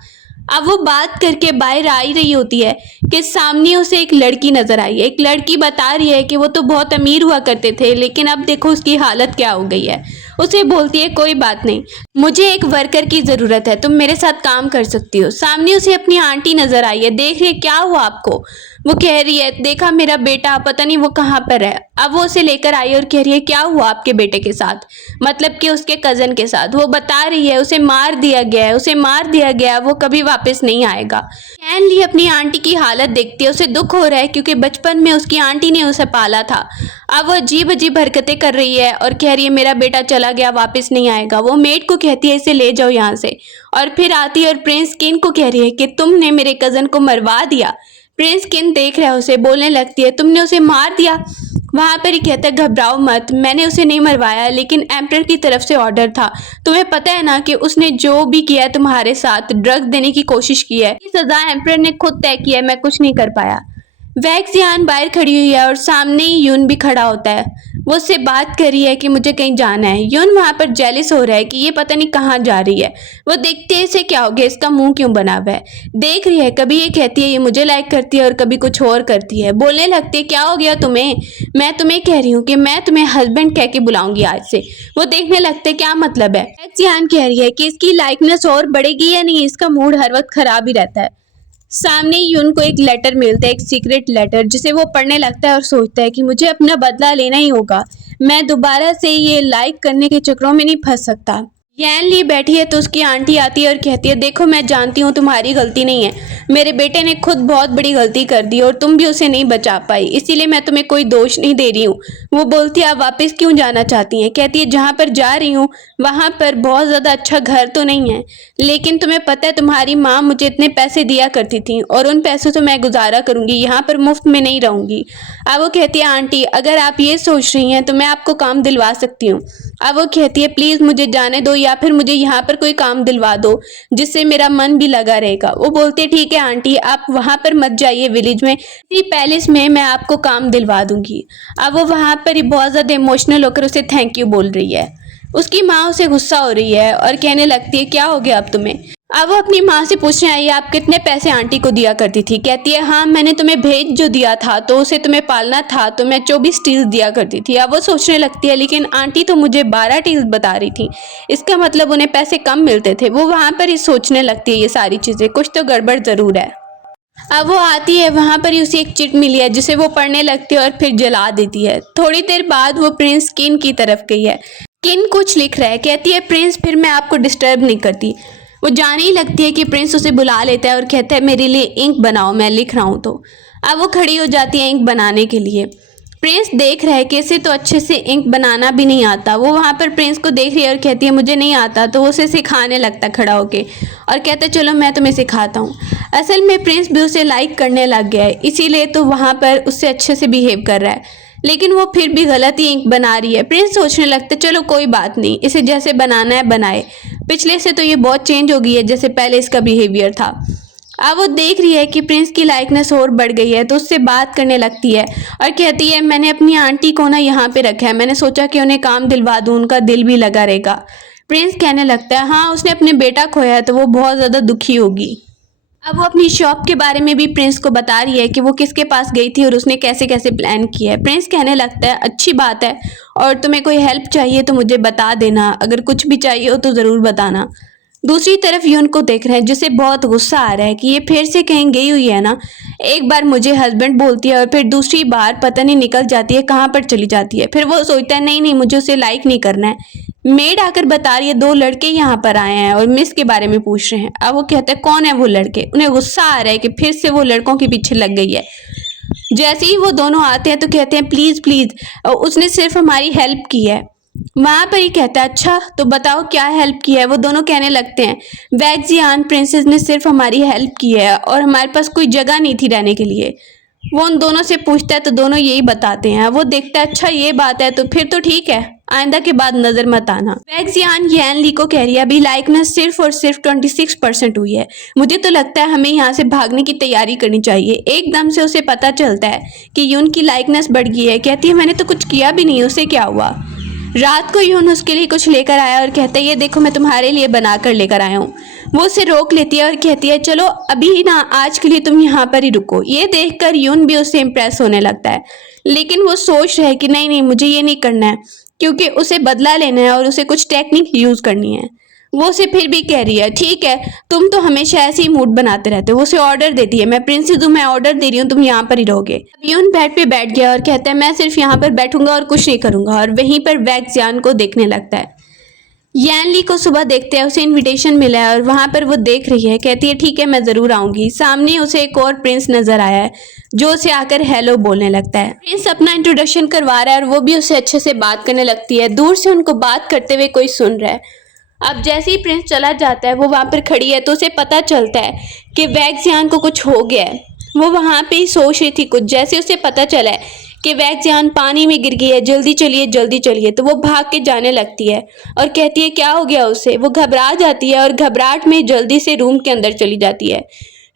अब वो बात करके बाहर आ ही रही होती है कि सामने उसे एक लड़की नजर आई है। एक लड़की बता रही है कि वो तो बहुत अमीर हुआ करते थे, लेकिन अब देखो उसकी हालत क्या हो गई है। उसे बोलती है, कोई बात नहीं, मुझे एक वर्कर की ज़रूरत है, तुम मेरे साथ काम कर सकती हो। सामने उसे अपनी आंटी नजर आई है, देख रही है क्या हुआ आपको। वो कह रही है, देखा मेरा बेटा, पता नहीं वो कहाँ पर है। अब वो उसे लेकर आई और कह रही है, क्या हुआ आपके बेटे के साथ, मतलब कि उसके कजन के साथ। वो बता रही है, उसे मार दिया गया है, उसे मार दिया गया है, वो कभी वापस नहीं आएगा। कैन ली अपनी आंटी की हालत देखती है, उसे दुख हो रहा है क्योंकि बचपन में उसकी आंटी ने उसे पाला था। अब वो अजीब अजीब हरकतें कर रही है और कह रही है, मेरा बेटा चला गया, वापस नहीं आएगा। वो मेड को कहती है, इसे ले जाओ यहाँ से। और फिर आती है और प्रिंस किन को कह रही है कि तुमने मेरे कजन को मरवा दिया। प्रिंस किन देख रहा है उसे, बोलने लगती है, तुमने उसे मार दिया। वहां पर ही कहता है, घबराओ मत, मैंने उसे नहीं मरवाया, लेकिन एम्परर की तरफ से ऑर्डर था। तुम्हें पता है ना कि उसने जो भी किया है तुम्हारे साथ, ड्रग्स देने की कोशिश की है, सजा एम्परर ने खुद तय किया है, मैं कुछ नहीं कर पाया। वैक्सियान बाहर खड़ी हुई है और सामने ही यून भी खड़ा होता है। वो उससे बात कर रही है कि मुझे कहीं जाना है। यून वहां पर जेलिस हो रहा है कि ये पता नहीं कहाँ जा रही है। वो देखते हैं इसे क्या हो गया, इसका मुंह क्यों बना हुआ है। देख रही है, कभी ये कहती है ये मुझे लाइक करती है और कभी कुछ और करती है। बोलने लगती है, क्या हो गया तुम्हें, मैं तुम्हें कह रही हूँ कि मैं तुम्हें हस्बैंड कह के बुलाऊंगी आज से। वो देखने लगते हैं, क्या मतलब है। वैक्सियान कह रही है कि इसकी लाइकनेस और बढ़ेगी या नहीं, इसका मूड हर वक्त खराब ही रहता है। सामने ही उनको एक लेटर मिलता है, एक सीक्रेट लेटर, जिसे वो पढ़ने लगता है और सोचता है कि मुझे अपना बदला लेना ही होगा, मैं दोबारा से ये लाइक करने के चक्रों में नहीं फंस सकता। यैन ली बैठी है तो उसकी आंटी आती है और कहती है, देखो मैं जानती हूँ तुम्हारी गलती नहीं है, मेरे बेटे ने खुद बहुत बड़ी गलती कर दी और तुम भी उसे नहीं बचा पाई, इसीलिए मैं तुम्हें कोई दोष नहीं दे रही हूँ। वो बोलती है, आप वापस क्यों जाना चाहती हैं। कहती है, जहाँ पर जा रही हूँ वहाँ पर बहुत ज़्यादा अच्छा घर तो नहीं है, लेकिन तुम्हें पता है तुम्हारी माँ मुझे इतने पैसे दिया करती थी और उन पैसों से मैं गुजारा करूँगी, यहाँ पर मुफ्त में नहीं रहूँगी। अब वो कहती है, आंटी अगर आप ये सोच रही हैं तो मैं आपको काम दिलवा सकती हूँ। अब वो कहती है, प्लीज़ मुझे जाने दो या फिर मुझे यहाँ पर कोई काम दिलवा दो जिससे मेरा मन भी लगा रहेगा। वो बोलते, ठीक है आंटी, आप वहाँ पर मत जाइए, विलेज में पैलेस में मैं आपको काम दिलवा दूंगी। अब वो वहाँ पर ही बहुत ज़्यादा इमोशनल होकर उसे थैंक यू बोल रही है। उसकी माँ उसे गुस्सा हो रही है और कहने लगती है, क्या हो गया अब तुम्हें। अब वो अपनी माँ से पूछने आई, आप कितने पैसे आंटी को दिया करती थी। कहती है, हाँ मैंने तुम्हें भेज जो दिया था तो उसे तुम्हें पालना था तो मैं 24 टील्स दिया करती थी। अब वो सोचने लगती है, लेकिन आंटी तो मुझे 12 टील्स बता रही थी, इसका मतलब उन्हें पैसे कम मिलते थे। वो वहाँ पर ही सोचने लगती है ये सारी चीज़ें, कुछ तो गड़बड़ ज़रूर है। अब वो आती है, वहाँ पर ही उसे एक चिट मिली है जिसे वो पढ़ने लगती है और फिर जला देती है। थोड़ी देर बाद वो प्रिंस किन की तरफ गई है। किन कुछ लिख रहा है, कहती है, प्रिंस फिर मैं आपको डिस्टर्ब नहीं करती। वो जाने ही लगती है कि प्रिंस उसे बुला लेता है और कहता है मेरे लिए इंक बनाओ, मैं लिख रहा हूँ। तो अब वो खड़ी हो जाती है इंक बनाने के लिए। प्रिंस देख रहा है कि इसे तो अच्छे से इंक बनाना भी नहीं आता। वो वहाँ पर प्रिंस को देख रही है और कहती है मुझे नहीं आता। तो वो उसे सिखाने लगता खड़ा होके और कहता है चलो मैं तुम्हें सिखाता हूँ। असल में प्रिंस भी उसे लाइक करने लग गया है, इसीलिए तो वहाँ पर उससे अच्छे से बिहेव कर रहा है, लेकिन वो फिर भी गलत ही इंक बना रही है। प्रिंस सोचने लगता है चलो कोई बात नहीं, इसे जैसे बनाना है बनाए, पिछले से तो ये बहुत चेंज हो गई है जैसे पहले इसका बिहेवियर था। अब वो देख रही है कि प्रिंस की लाइकनेस और बढ़ गई है, तो उससे बात करने लगती है और कहती है मैंने अपनी आंटी को ना यहाँ पे रखा है, मैंने सोचा कि उन्हें काम दिलवा दूँ, उनका दिल भी लगा रहेगा। प्रिंस कहने लगता है हाँ उसने अपने बेटा खोया है तो वो बहुत ज़्यादा दुखी होगी। अब वो अपनी शॉप के बारे में भी प्रिंस को बता रही है कि वो किसके पास गई थी और उसने कैसे कैसे प्लान किया है। प्रिंस कहने लगता है अच्छी बात है, और तुम्हें कोई हेल्प चाहिए तो मुझे बता देना, अगर कुछ भी चाहिए हो तो ज़रूर बताना। दूसरी तरफ यून को देख रहे हैं जिसे बहुत गुस्सा आ रहा है कि ये फिर से कहीं गई हुई है ना। एक बार मुझे हस्बैंड बोलती है और फिर दूसरी बार पता नहीं निकल जाती है कहाँ पर चली जाती है। फिर वो सोचता है नहीं नहीं मुझे उसे लाइक नहीं करना है। मेड आकर बता रही है 2 लड़के यहाँ पर आए हैं और मिस के बारे में पूछ रहे हैं। अब वो कहते हैं कौन है वो लड़के। उन्हें गुस्सा आ रहा है कि फिर से वो लड़कों के पीछे लग गई है। जैसे ही वो दोनों आते हैं तो कहते हैं प्लीज़ प्लीज़, उसने सिर्फ हमारी हेल्प की है। वहाँ पर ही कहता है अच्छा तो बताओ क्या हेल्प की है। वो दोनों कहने लगते हैं वैक्सियान प्रिंसेस ने सिर्फ हमारी हेल्प की है और हमारे पास कोई जगह नहीं थी रहने के लिए। वो उन दोनों से पूछता है तो दोनों यही बताते हैं। वो देखता है अच्छा ये बात है तो फिर तो ठीक है, आइंदा के बाद नजर मत आना। वैक्सियान यैन ली को कह रही है अभी लाइकनेस सिर्फ और सिर्फ 26% हुई है, मुझे तो लगता है हमें यहाँ से भागने की तैयारी करनी चाहिए। एकदम से उसे पता चलता है कि यून की लाइकनेस बढ़ गई है। कहती है मैंने तो कुछ किया भी नहीं, उसे क्या हुआ। रात को यून उसके लिए कुछ लेकर आया और कहता है ये देखो मैं तुम्हारे लिए बना कर लेकर आया हूँ। वो उसे रोक लेती है और कहती है चलो अभी ना आज के लिए तुम यहाँ पर ही रुको। ये देखकर यून भी उससे इम्प्रेस होने लगता है, लेकिन वो सोच रहा है कि नहीं नहीं मुझे ये नहीं करना है, क्योंकि उसे बदला लेना है और उसे कुछ टेक्निक यूज़ करनी है। वो उसे फिर भी कह रही है ठीक है तुम तो हमेशा ऐसे ही मूड बनाते रहते हो। वो उसे ऑर्डर देती है मैं प्रिंस हूँ, मैं ऑर्डर दे रही हूँ, तुम यहाँ पर ही रहोगे। अब यून बेड पे बैठ गया और कहता है मैं सिर्फ यहाँ पर बैठूंगा और कुछ नहीं करूंगा, और वहीं पर वैक्सियान को देखने लगता है। यैन ली को सुबह देखते हैं, उसे इनविटेशन मिला है और वहाँ पर वो देख रही है। कहती है ठीक है मैं ज़रूर आऊँगी। सामने उसे एक और प्रिंस नज़र आया है जो उसे आकर हेलो बोलने लगता है। प्रिंस अपना इंट्रोडक्शन करवा रहा है और वो भी उससे अच्छे से बात करने लगती है। दूर से उनको बात करते हुए कोई सुन रहा है। अब जैसे ही प्रिंस चला जाता है वो वहाँ पर खड़ी है तो उसे पता चलता है कि वैक्सियान को कुछ हो गया है। वो वहाँ पे ही सोच रही थी कुछ, जैसे उसे पता चला है कि वैक्सियान पानी में गिर गई है, जल्दी चलिए, तो वो भाग के जाने लगती है और कहती है क्या हो गया उसे। वो घबरा जाती है और घबराहट में जल्दी से रूम के अंदर चली जाती है।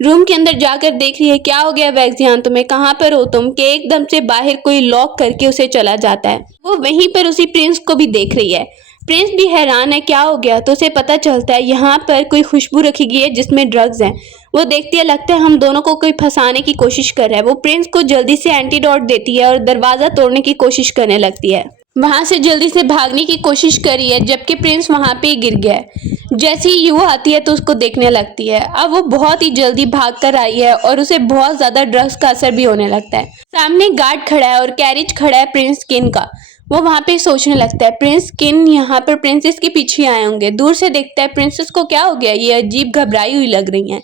रूम के अंदर जाकर देख रही है क्या हो गया वैक्सियान तुम्हें, कहाँ पर हो तुम, कि एकदम से बाहर कोई लॉक करके उसे चला जाता है। वो वहीं पर उसी प्रिंस को भी देख रही है। प्रिंस भी हैरान है क्या हो गया, तो उसे पता चलता है यहाँ पर कोई खुशबू रखी गई है जिसमें ड्रग्स हैं। वो देखती है लगता है हम दोनों को कोई फंसाने की कोशिश कर रहा है। वो प्रिंस को जल्दी से एंटीडोट देती है और दरवाज़ा तोड़ने की कोशिश करने लगती है। वहाँ से जल्दी से भागने की कोशिश करी है जबकि प्रिंस वहाँ पे ही गिर गया है। जैसे ही यू आती है तो उसको देखने लगती है। अब वो बहुत ही जल्दी भाग कर आई है और उसे बहुत ज़्यादा ड्रग्स का असर भी होने लगता है। सामने गार्ड खड़ा है और कैरिज खड़ा है प्रिंस किन का। वो वहाँ पे सोचने लगता है प्रिंस किन यहाँ पर प्रिंसेस के पीछे आए होंगे। दूर से देखता है प्रिंसेस को क्या हो गया, ये अजीब घबराई हुई लग रही हैं।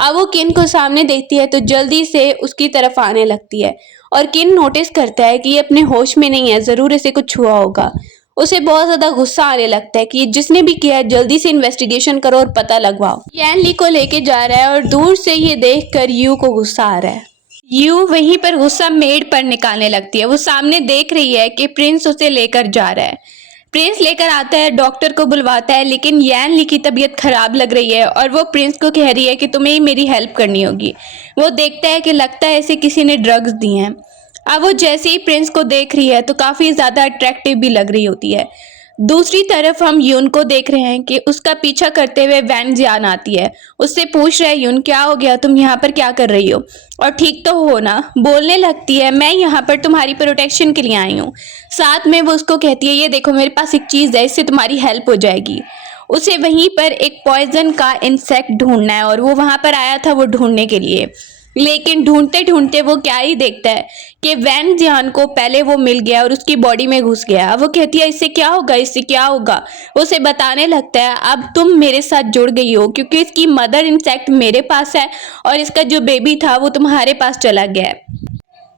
अब वो किन को सामने देखती है तो जल्दी से उसकी तरफ आने लगती है और किन नोटिस करता है कि ये अपने होश में नहीं है, ज़रूर इसे कुछ हुआ होगा। उसे बहुत ज़्यादा गुस्सा आने लगता है कि जिसने भी किया है जल्दी से इन्वेस्टिगेशन करो और पता लगवाओ। यैन ली को लेके जा रहा है और दूर से ये देखकर यू को गुस्सा आ रहा है। यू वहीं पर गुस्सा मेड पर निकालने लगती है। वो सामने देख रही है कि प्रिंस उसे लेकर जा रहा है। प्रिंस लेकर आता है, डॉक्टर को बुलवाता है, लेकिन यैन ली की तबीयत खराब लग रही है और वो प्रिंस को कह रही है कि तुम्हें ही मेरी हेल्प करनी होगी। वो देखता है कि लगता है इसे किसी ने ड्रग्स दी हैं। अब वो जैसे ही प्रिंस को देख रही है तो काफ़ी ज़्यादा अट्रैक्टिव भी लग रही होती है। दूसरी तरफ हम यून को देख रहे हैं कि उसका पीछा करते हुए वैन जियान आती है। उससे पूछ रहा है यून क्या हो गया, तुम यहाँ पर क्या कर रही हो और ठीक तो हो ना। बोलने लगती है मैं यहाँ पर तुम्हारी प्रोटेक्शन के लिए आई हूँ। साथ में वो उसको कहती है ये देखो मेरे पास एक चीज़ है, इससे तुम्हारी हेल्प हो जाएगी। उसे वहीं पर एक पॉइजन का इंसेक्ट ढूंढना है और वो वहाँ पर आया था वो ढूंढने के लिए। लेकिन ढूंढते ढूंढते वो क्या ही देखता है कि वैंग जियान को पहले वो मिल गया और उसकी बॉडी में घुस गया। वो कहती है इससे क्या होगा, इससे क्या होगा। वो उसे बताने लगता है अब तुम मेरे साथ जुड़ गई हो क्योंकि इसकी मदर इंसेक्ट मेरे पास है और इसका जो बेबी था वो तुम्हारे पास चला गया है।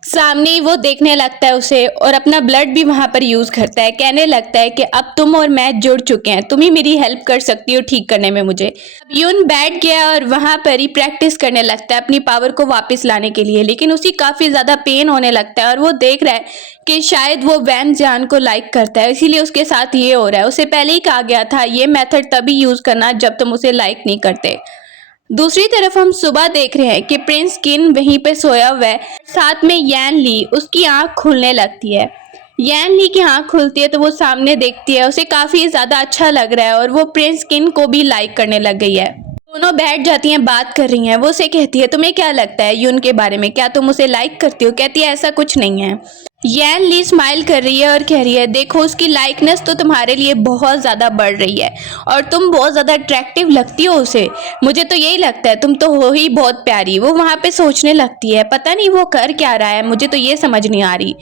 सामने ही वो देखने लगता है उसे और अपना ब्लड भी वहां पर यूज करता है। कहने लगता है कि अब तुम और मैं जुड़ चुके हैं, तुम ही मेरी हेल्प कर सकती हो ठीक करने में मुझे। अब यून बैठ गया और वहां पर ही प्रैक्टिस करने लगता है अपनी पावर को वापस लाने के लिए, लेकिन उसे काफी ज्यादा पेन होने लगता है और वो देख रहा है कि शायद वो वैन जियान को लाइक करता है, इसीलिए उसके साथ ये हो रहा है। उसे पहले ही कहा गया था ये मेथड तभी यूज करना जब तुम उसे लाइक नहीं करते। दूसरी तरफ हम सुबह देख रहे हैं कि प्रिंस किन वहीं पे सोया हुआ है, साथ में यान ली। उसकी आंख खुलने लगती है। यान ली की आंख खुलती है तो वो सामने देखती है, उसे काफी ज्यादा अच्छा लग रहा है और वो प्रिंस किन को भी लाइक करने लग गई है। दोनों बैठ जाती हैं, बात कर रही हैं। वो उसे कहती है तुम्हें क्या लगता है यून के बारे में, क्या तुम उसे लाइक करती हो। कहती है ऐसा कुछ नहीं है। यान ली स्माइल कर रही है और कह रही है देखो उसकी लाइकनेस तो तुम्हारे लिए बहुत ज़्यादा बढ़ रही है और तुम बहुत ज़्यादा अट्रैक्टिव लगती हो उसे। मुझे तो यही लगता है तुम तो हो ही बहुत प्यारी। वो वहाँ पे सोचने लगती है पता नहीं वो कर क्या रहा है, मुझे तो ये समझ नहीं आ रही।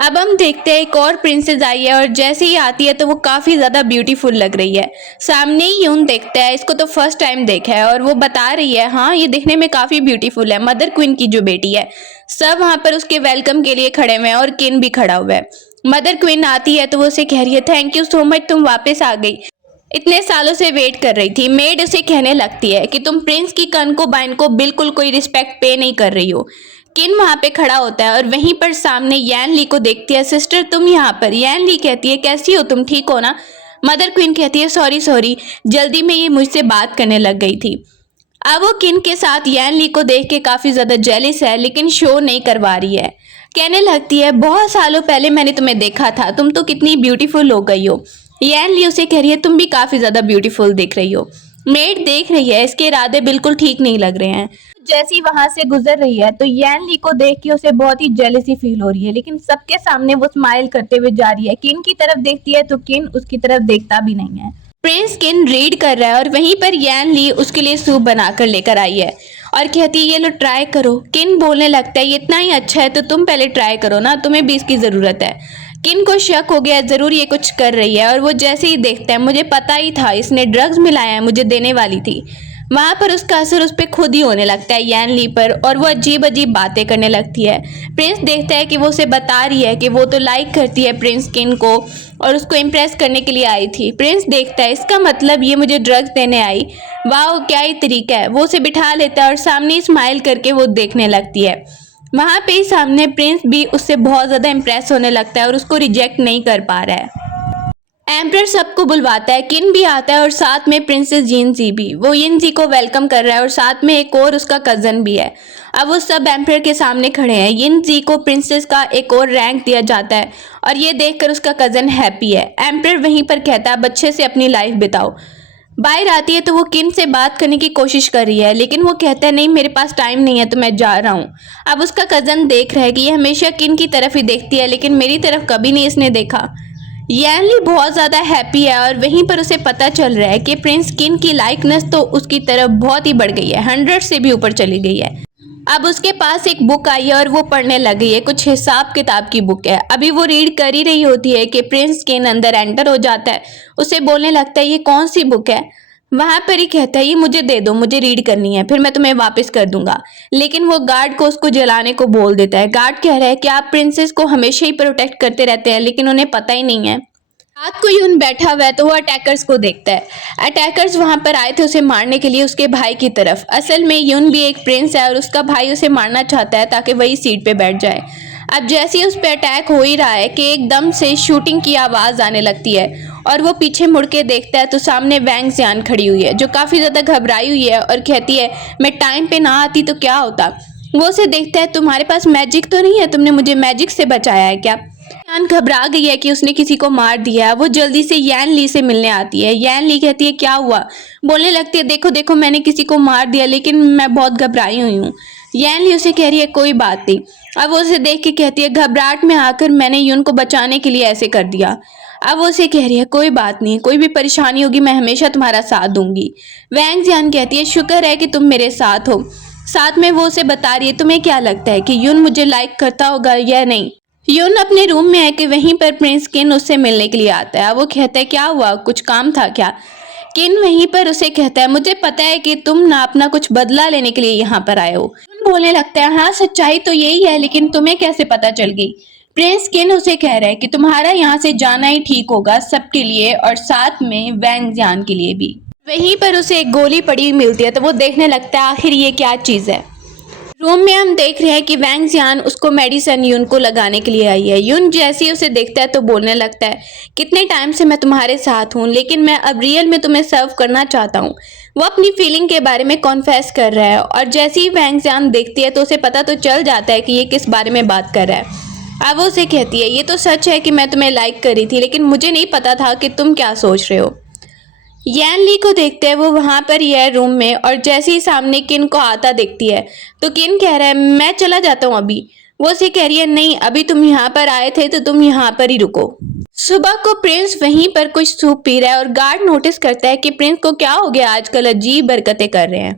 अब हम देखते हैं एक और प्रिंसेस आई है और जैसे ही आती है तो वो काफ़ी ज़्यादा ब्यूटीफुल लग रही है। सामने ही यून देखता है, इसको तो फर्स्ट टाइम देखा है और वो बता रही है हाँ ये दिखने में काफ़ी ब्यूटीफुल है, मदर क्वीन की जो बेटी है। सब वहाँ पर उसके वेलकम के लिए खड़े हुए हैं और किन भी खड़ा हुआ है। मदर क्वीन आती है तो वो उसे कह रही है थैंक यू सो मच, तुम वापस आ गई, इतने सालों से वेट कर रही थी। मेड उसे कहने लगती है कि तुम प्रिंस की कनकोबाइन को बिल्कुल कोई रिस्पेक्ट पे नहीं कर रही हो। किन वहां पे खड़ा होता है और वहीं पर सामने यान ली को देखती है। सिस्टर तुम यहाँ पर। यान ली कहती है कैसी हो तुम, ठीक हो ना। मदर क्वीन कहती है सॉरी सॉरी, जल्दी में ये मुझसे बात करने लग गई थी। अब वो किन के साथ यान ली को देख के काफी ज्यादा जेलिस है लेकिन शो नहीं करवा रही है। कहने लगती है बहुत सालों पहले मैंने तुम्हें देखा था, तुम तो कितनी ब्यूटीफुल हो गई हो। यान ली उसे कह रही है तुम भी काफी ज्यादा ब्यूटीफुल दिख रही हो। मेड देख रही है इसके इरादे बिल्कुल ठीक नहीं लग रहे हैं। जैसी वहां से गुजर रही है तो यान ली को देख के उसे बहुत ही जेलसी फील हो रही है, लेकिन सबके सामने वो स्माइल करते हुए जा रही है। किन की तरफ देखती है तो किन उसकी तरफ देखता भी नहीं है। प्रिंस किन रीड कर रहा है और वहीं पर यान ली उसके लिए सूप बनाकर लेकर आई है और कहती है ये लो ट्राई करो। किन बोलने लगता है ये इतना ही अच्छा है तो तुम पहले ट्राई करो ना, तुम्हें भी इसकी ज़रूरत है। किन को शक हो गया ज़रूर ये कुछ कर रही है और वो जैसे ही देखता है मुझे पता ही था इसने ड्रग्स मिलाया है, मुझे देने वाली थी। वहाँ पर उसका असर उस पर खुद ही होने लगता है यान ली पर और वो अजीब अजीब बातें करने लगती है। प्रिंस देखता है कि वो उसे बता रही है कि वो तो लाइक करती है प्रिंस किन को और उसको इम्प्रेस करने के लिए आई थी। प्रिंस देखता है इसका मतलब ये मुझे ड्रग्स देने आई, वाह क्या ही तरीका है। वो उसे बिठा लेता है और सामने स्माइल करके वो देखने लगती है। वहाँ पे ही सामने प्रिंस भी उससे बहुत ज़्यादा इम्प्रेस होने लगता है और उसको रिजेक्ट नहीं कर पा रहा है। एम्परर सबको बुलवाता है, किन भी आता है और साथ में प्रिंसेस यिनजी भी। वो यिनजी को वेलकम कर रहा है और साथ में एक और उसका कज़न भी है। अब वो सब एम्परर के सामने खड़े हैं। यिनजी को प्रिंसेस का एक और रैंक दिया जाता है और ये देखकर उसका कज़न हैप्पी है। एम्परर वहीं पर कहता है अब अच्छे से अपनी लाइफ बिताओ। बाहर आती है तो वो किन से बात करने की कोशिश कर रही है लेकिन वो कहता है नहीं मेरे पास टाइम नहीं है तो मैं जा रहा हूँ। अब उसका कज़न देख रहा है कि ये हमेशा किन की तरफ ही देखती है लेकिन मेरी तरफ कभी नहीं इसने देखा। यान ली बहुत ज़्यादा हैप्पी है और वहीं पर उसे पता चल रहा है कि प्रिंस किन की लाइकनेस तो उसकी तरफ बहुत ही बढ़ गई है, 100 से भी ऊपर चली गई है। अब उसके पास एक बुक आई है और वो पढ़ने लग गई है, कुछ हिसाब किताब की बुक है। अभी वो रीड कर ही रही होती है कि प्रिंस किन अंदर एंटर हो जाता है। उसे बोलने लगता है ये कौन सी बुक है। वहां पर ही कहता है ये मुझे दे दो, मुझे रीड करनी है, फिर मैं तुम्हें वापस कर दूंगा। लेकिन वो गार्ड को उसको जलाने को बोल देता है। गार्ड कह रहा है कि आप प्रिंसेस को हमेशा ही प्रोटेक्ट करते रहते हैं लेकिन उन्हें पता ही नहीं है। रात को यून बैठा हुआ है तो वो अटैकर्स को देखता है। अटैकर्स वहां पर आए थे उसे मारने के लिए उसके भाई की तरफ। असल में यून भी एक प्रिंस है और उसका भाई उसे मारना चाहता है ताकि वही सीट पे बैठ जाए। अब जैसे ही उस पर अटैक हो ही रहा है कि एकदम से शूटिंग की आवाज़ आने लगती है और वो पीछे मुड़ के देखता है तो सामने वैंग जियान खड़ी हुई है जो काफ़ी ज़्यादा घबराई हुई है और कहती है मैं टाइम पे ना आती तो क्या होता। वो उसे देखता है तुम्हारे पास मैजिक तो नहीं है, तुमने मुझे मैजिक से बचाया है क्या। यान घबरा गई है कि उसने किसी को मार दिया। वो जल्दी से यान ली से मिलने आती है। यान ली कहती है क्या हुआ। बोलने लगती है देखो देखो मैंने किसी को मार दिया लेकिन मैं बहुत घबराई हुई हूँ। यान ली उसे कह रही है कोई बात नहीं। अब वो उसे देख के कहती है घबराहट में आकर मैंने यून को बचाने के लिए ऐसे कर दिया। अब वो उसे कह रही है कोई बात नहीं, कोई भी परेशानी होगी मैं हमेशा तुम्हारा साथ दूंगी। वैंग जियान कहती है शुक्र है कि तुम मेरे साथ हो। साथ में वो उसे बता रही है तुम्हें क्या लगता है कि यून मुझे लाइक करता होगा या नहीं। यून अपने रूम में है कि वहीं पर प्रिंस किन उससे मिलने के लिए आता है। वो कहता है क्या हुआ, कुछ काम था क्या। किन वहीं पर उसे कहता है मुझे पता है कि तुम ना अपना कुछ बदला लेने के लिए यहाँ पर आए हो। यून बोलने लगता है हाँ सच्चाई तो यही है, लेकिन तुम्हें कैसे पता चल गई। प्रिंस किन उसे कह रहा है कि तुम्हारा यहाँ से जाना ही ठीक होगा सबके लिए और साथ में वैंग जियान के लिए भी। वहीं पर उसे एक गोली पड़ी हुई मिलती है तो वो देखने लगता है आखिर ये क्या चीज़ है। रूम में हम देख रहे हैं कि वैंग जियान उसको मेडिसिन यून को लगाने के लिए आई है। यून जैसे ही उसे देखता है तो बोलने लगता है कितने टाइम से मैं तुम्हारे साथ हूँ, लेकिन मैं अब रियल में तुम्हें सर्व करना चाहता हूँ। वो अपनी फीलिंग के बारे में कॉन्फेस कर रहा है और जैसे ही वैंग जियान देखती है तो उसे पता तो चल जाता है कि ये किस बारे में बात कर रहा है। अब वो उसे कहती है ये तो सच है कि मैं तुम्हें लाइक कर रही थी, लेकिन मुझे नहीं पता था कि तुम क्या सोच रहे हो। यान ली को देखते हैं वो वहां पर ही है रूम में और जैसे ही सामने किन को आता देखती है तो किन कह रहा है मैं चला जाता हूँ अभी। वो उसे कह रही है नहीं, अभी तुम यहाँ पर आए थे तो तुम यहाँ पर ही रुको। सुबह को प्रिंस वहीं पर कुछ सूप पी रहा है और गार्ड नोटिस करता है कि प्रिंस को क्या हो गया, आजकल अजीब हरकतें कर रहे हैं।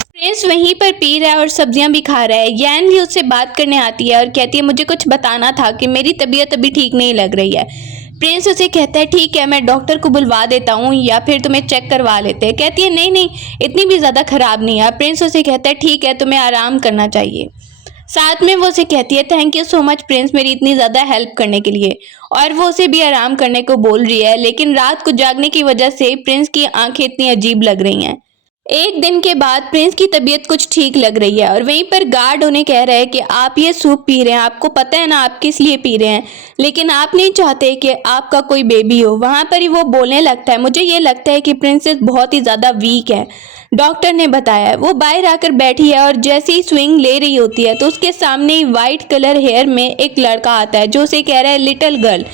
प्रिंस वहीं पर पी रहा है और सब्जियां भी खा रहा है। यान भी उससे बात करने आती है और कहती है मुझे कुछ बताना था कि मेरी तबीयत अभी ठीक नहीं लग रही है। प्रिंस उसे कहता है ठीक है मैं डॉक्टर को बुलवा देता हूँ या फिर तुम्हें चेक करवा लेते हैं। कहती है नहीं नहीं इतनी भी ज़्यादा ख़राब नहीं है। प्रिंस उसे कहता है ठीक है तुम्हें आराम करना चाहिए। साथ में वो उसे कहती है thank you so much Prince मेरी इतनी ज़्यादा हेल्प करने के लिए, और वो उसे भी आराम करने को बोल रही है। लेकिन रात को जागने की वजह से प्रिंस की आंखें इतनी अजीब लग रही हैं। एक दिन के बाद प्रिंस की तबीयत कुछ ठीक लग रही है और वहीं पर गार्ड उन्हें कह रहे हैं कि आप ये सूप पी रहे हैं, आपको पता है ना आप किस लिए पी रहे हैं, लेकिन आप नहीं चाहते कि आपका कोई बेबी हो। वहां पर ही वो बोलने लगता है मुझे ये लगता है कि प्रिंसेस बहुत ही ज़्यादा वीक है, डॉक्टर ने बताया। वो बाहर आकर बैठी है और जैसे ही स्विंग ले रही होती है तो उसके सामने ही वाइट कलर हेयर में एक लड़का आता है जो उसे कह रहा है लिटिल गर्ल।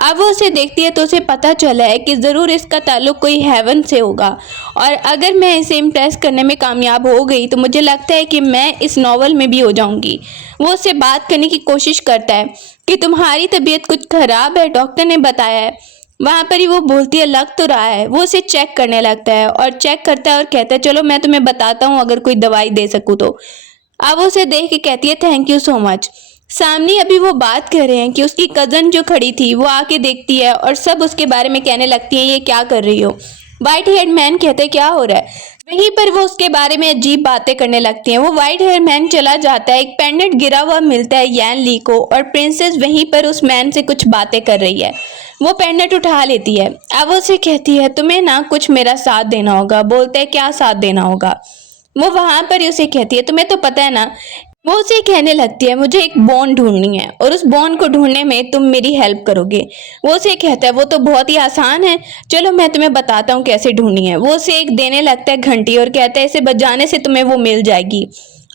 अब वो उसे देखती है तो उसे पता चला है कि ज़रूर इसका ताल्लुक कोई हेवन से होगा और अगर मैं इसे इम्प्रेस करने में कामयाब हो गई तो मुझे लगता है कि मैं इस नॉवल में भी हो जाऊंगी। वो उससे बात करने की कोशिश करता है कि तुम्हारी तबीयत कुछ ख़राब है, डॉक्टर ने बताया है। वहाँ पर ही वो बोलती है लग तो रहा है। वो उसे चेक करने लगता है और चेक करता है और कहता है चलो मैं तुम्हें बताता हूँ अगर कोई दवाई दे सकूँ तो। अब उसे देख के कहती है थैंक यू सो मच। सामने अभी वो बात कर रहे हैं कि उसकी कज़न जो खड़ी थी वो आके देखती है और सब उसके बारे में कहने लगती है ये क्या कर रही हो। वाइट हेयर मैन कहते हैं क्या हो रहा है। वहीं पर वो उसके बारे में अजीब बातें करने लगती हैं। वो वाइट हेयर मैन चला जाता है, एक पेंडेंट गिरा हुआ मिलता है यान ली को और प्रिंसेस वहीं पर उस मैन से कुछ बातें कर रही है। वो पेंडेंट उठा लेती है। अब उसे कहती है तुम्हें ना कुछ मेरा साथ देना होगा। बोलते हैं क्या साथ देना होगा। वो वहां पर ही उसे कहती है तुम्हें तो पता है ना। वो उसे कहने लगती है मुझे एक बॉन्ड ढूंढनी है और उस बॉन्ड को ढूंढने में तुम मेरी हेल्प करोगे। वो उसे कहता है वो तो बहुत ही आसान है, चलो मैं तुम्हें बताता हूँ कैसे ढूंढनी है। वो उसे एक देने लगता है घंटी और कहता है इसे बजाने से तुम्हें वो मिल जाएगी।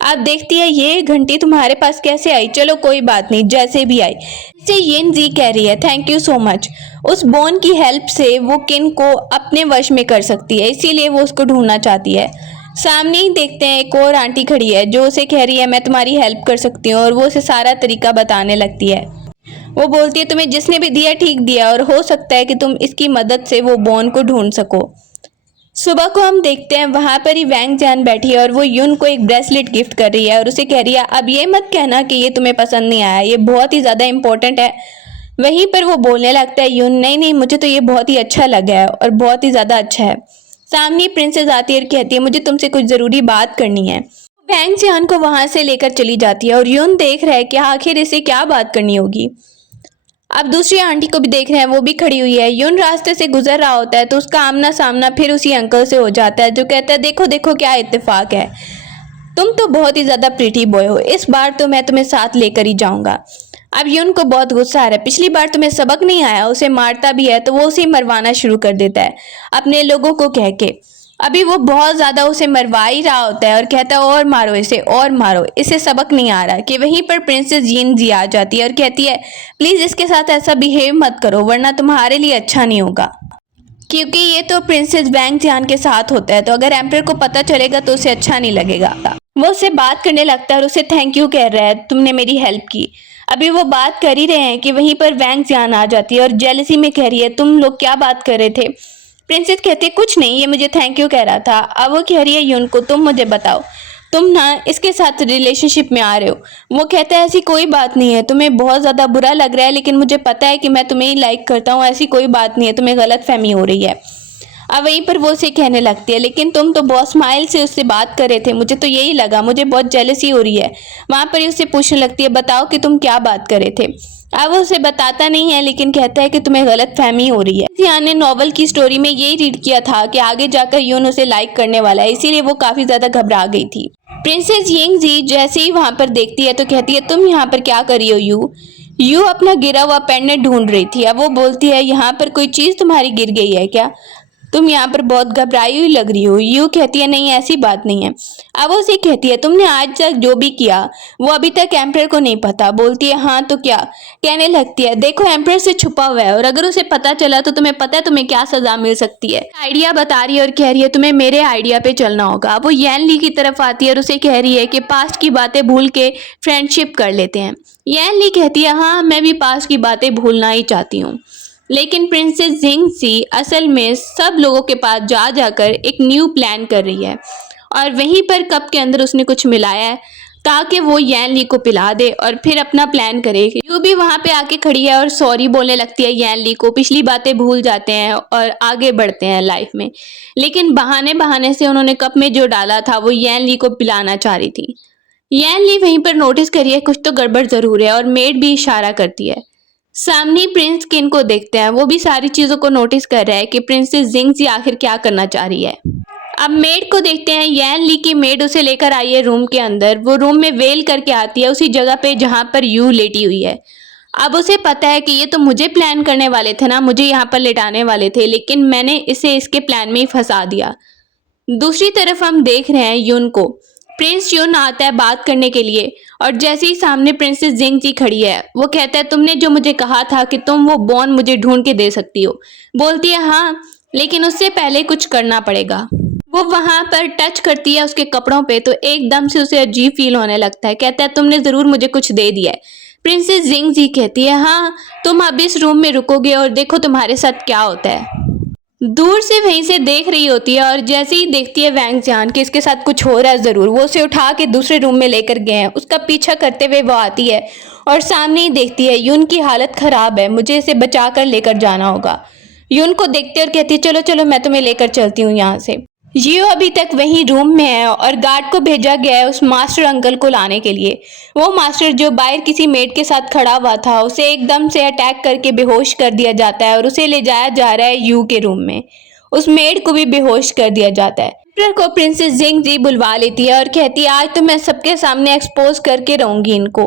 आप देखती है ये घंटी तुम्हारे पास कैसे आई, चलो कोई बात नहीं जैसे भी आई। इसे येन जी कह रही है थैंक यू सो मच। उस बॉन्ड की हेल्प से वो किन को अपने वश में कर सकती है, इसीलिए वो उसको ढूंढना चाहती है। सामने ही देखते हैं एक और आंटी खड़ी है जो उसे कह रही है मैं तुम्हारी हेल्प कर सकती हूँ और वो उसे सारा तरीका बताने लगती है। वो बोलती है तुम्हें जिसने भी दिया ठीक दिया और हो सकता है कि तुम इसकी मदद से वो बॉन्ड को ढूंढ सको। सुबह को हम देखते हैं वहां पर ही वैंग जियान बैठी है और वो यून को एक ब्रेसलेट गिफ्ट कर रही है और उसे कह रही है अब ये मत कहना कि ये तुम्हें पसंद नहीं आया, ये बहुत ही ज़्यादा इंपॉर्टेंट है। वहीं पर वो बोलने लगता है यून नहीं नहीं मुझे तो ये बहुत ही अच्छा लगा है और बहुत ही ज़्यादा अच्छा है। सामने प्रिंसेस आती है और कहती है मुझे तुमसे कुछ ज़रूरी बात करनी है। वैंग जियान को वहां से लेकर चली जाती है और यून देख रहा है कि आखिर इसे क्या बात करनी होगी। अब दूसरी आंटी को भी देख रहे हैं, वो भी खड़ी हुई है। यून रास्ते से गुजर रहा होता है तो उसका आमना सामना फिर उसी अंकल से हो जाता है जो कहता है देखो देखो क्या इत्तेफाक है, तुम तो बहुत ही ज़्यादा प्रीटी बॉय हो, इस बार तो मैं तुम्हें साथ लेकर ही जाऊंगा। अब यून को बहुत गुस्सा आ रहा है, पिछली बार तुम्हें सबक नहीं आया, उसे मारता भी है तो वो उसे मरवाना शुरू कर देता है अपने लोगों को कह के। अभी वो बहुत ज़्यादा उसे मरवा ही रहा होता है और कहता है और मारो इसे और मारो, इसे सबक नहीं आ रहा कि वहीं पर प्रिंसेस येन जी आ जाती है और कहती है प्लीज़ इसके साथ ऐसा बिहेव मत करो वरना तुम्हारे लिए अच्छा नहीं होगा, क्योंकि ये तो प्रिंसेस वैंग जियान के साथ होता है तो अगर एम्परर को पता चलेगा तो उसे अच्छा नहीं लगेगा। वो उससे बात करने लगता है और उसे थैंक यू कह रहा है तुमने मेरी हेल्प की। अभी वो बात कर ही रहे हैं कि वहीं पर वैंग जियान आ जाती है और जेलसी में कह रही है तुम लोग क्या बात कर रहे थे। प्रिंसेस कहती है कुछ नहीं, ये मुझे थैंक यू कह रहा था। अब वो कह रही है यून को तुम मुझे बताओ तुम ना इसके साथ रिलेशनशिप में आ रहे हो। वो कहता है ऐसी कोई बात नहीं है, तुम्हें बहुत ज़्यादा बुरा लग रहा है, लेकिन मुझे पता है कि मैं तुम्हें ही लाइक करता हूँ, ऐसी कोई बात नहीं है, तुम्हें गलतफहमी हो रही है। अब वहीं पर वो उसे कहने लगती है, लेकिन तुम तो बहुत स्माइल से उससे बात कर रहे थे, मुझे तो यही लगा, मुझे बहुत जेलसी हो रही है। वहां पर ही उससे पूछने लगती है, बताओ कि तुम क्या बात कर रहे थे। अब वो उसे बताता नहीं है, लेकिन कहता है कि तुम्हें गलत फहमी हो रही है। जियान ने नॉवल की स्टोरी में यही रीड किया था कि आगे जाकर यून उसे लाइक करने वाला है, इसीलिए वो काफी ज्यादा घबरा गई थी। प्रिंसेस यिंगजी जैसे ही वहां पर देखती है तो कहती है, तुम यहाँ पर क्या कर रही हो यू अपना गिरा हुआ पेंडेंट ढूंढ रही थी। अब वो बोलती है, यहाँ पर कोई चीज तुम्हारी गिर गई है क्या? तुम यहाँ पर बहुत घबराई हुई लग रही हो। यू कहती है, नहीं ऐसी बात नहीं है। अब वो उसे कहती है, तुमने आज तक जो भी किया वो अभी तक एम्परर को नहीं पता। बोलती है, हाँ तो क्या? कहने लगती है, देखो एम्परर से छुपा हुआ है और अगर उसे पता चला तो तुम्हें पता है तुम्हें क्या सजा मिल सकती है। आइडिया बता रही है और कह रही है, तुम्हें मेरे आइडिया पे चलना होगा। वो यैन ली की तरफ आती है और उसे कह रही है कि पास्ट की बातें भूल के फ्रेंडशिप कर लेते हैं। यैन ली कहती है, हाँ मैं भी पास्ट की बातें भूलना ही चाहती हूँ। लेकिन प्रिंसेस जिंगजी असल में सब लोगों के पास जा जाकर एक न्यू प्लान कर रही है और वहीं पर कप के अंदर उसने कुछ मिलाया है ताकि वो यैन ली को पिला दे और फिर अपना प्लान करे। यू भी वहां पे आके खड़ी है और सॉरी बोलने लगती है यैन ली को। पिछली बातें भूल जाते हैं और आगे बढ़ते हैं लाइफ में, लेकिन बहाने बहाने से उन्होंने कप में जो डाला था वो यैन ली को पिलाना चाह रही थी। यैन ली वहीं पर नोटिस करी है कुछ तो गड़बड़ जरूर है और मेड भी इशारा करती है। सामने प्रिंस किन को देखते हैं, वो भी सारी चीजों को नोटिस कर रहा है कि प्रिंसेस जिंगजी आखिर क्या करना चाह रही है। अब मेड को देखते हैं, यैन ली की मेड उसे लेकर आई है रूम के अंदर। वो रूम में वेल करके आती है उसी जगह पे जहां पर यू लेटी हुई है। अब उसे पता है कि ये तो मुझे प्लान करने वाले थे ना, मुझे यहाँ पर लेटाने वाले थे, लेकिन मैंने इसे इसके प्लान में ही फंसा दिया। दूसरी तरफ हम देख रहे हैं यून को। प्रिंस यून आता है बात करने के लिए और जैसे ही सामने प्रिंसेस जिंगजी खड़ी है वो कहता है, तुमने जो मुझे कहा था कि तुम वो बॉन मुझे ढूंढ के दे सकती हो। बोलती है, हाँ लेकिन उससे पहले कुछ करना पड़ेगा। वो वहां पर टच करती है उसके कपड़ों पे तो एकदम से उसे अजीब फील होने लगता है। कहता है, तुमने जरूर मुझे कुछ दे दिया है। प्रिंसेस जिंगजी कहती है, हाँ तुम अब इस रूम में रुकोगे और देखो तुम्हारे साथ क्या होता है। दूर से वहीं से देख रही होती है और जैसे ही देखती है वैंग जियान कि इसके साथ कुछ हो रहा है जरूर, वो उसे उठा के दूसरे रूम में लेकर गए हैं। उसका पीछा करते हुए वो आती है और सामने ही देखती है यून की हालत खराब है, मुझे इसे बचा कर लेकर जाना होगा। यून को देखते और कहती है, चलो चलो मैं तुम्हें लेकर चलती हूँ यहाँ से। जियो अभी तक वहीं रूम में है और गार्ड को भेजा गया है उस मास्टर अंकल को लाने के लिए। वो मास्टर जो बाहर किसी मेड के साथ खड़ा हुआ था उसे एकदम से अटैक करके बेहोश कर दिया जाता है और उसे ले जाया जा रहा है यू के रूम में। उस मेड को भी बेहोश कर दिया जाता है। एम्परर को प्रिंसेस जिंगजी बुलवा लेती है और कहती है, आज तो मैं सबके सामने एक्सपोज करके रहूंगी इनको।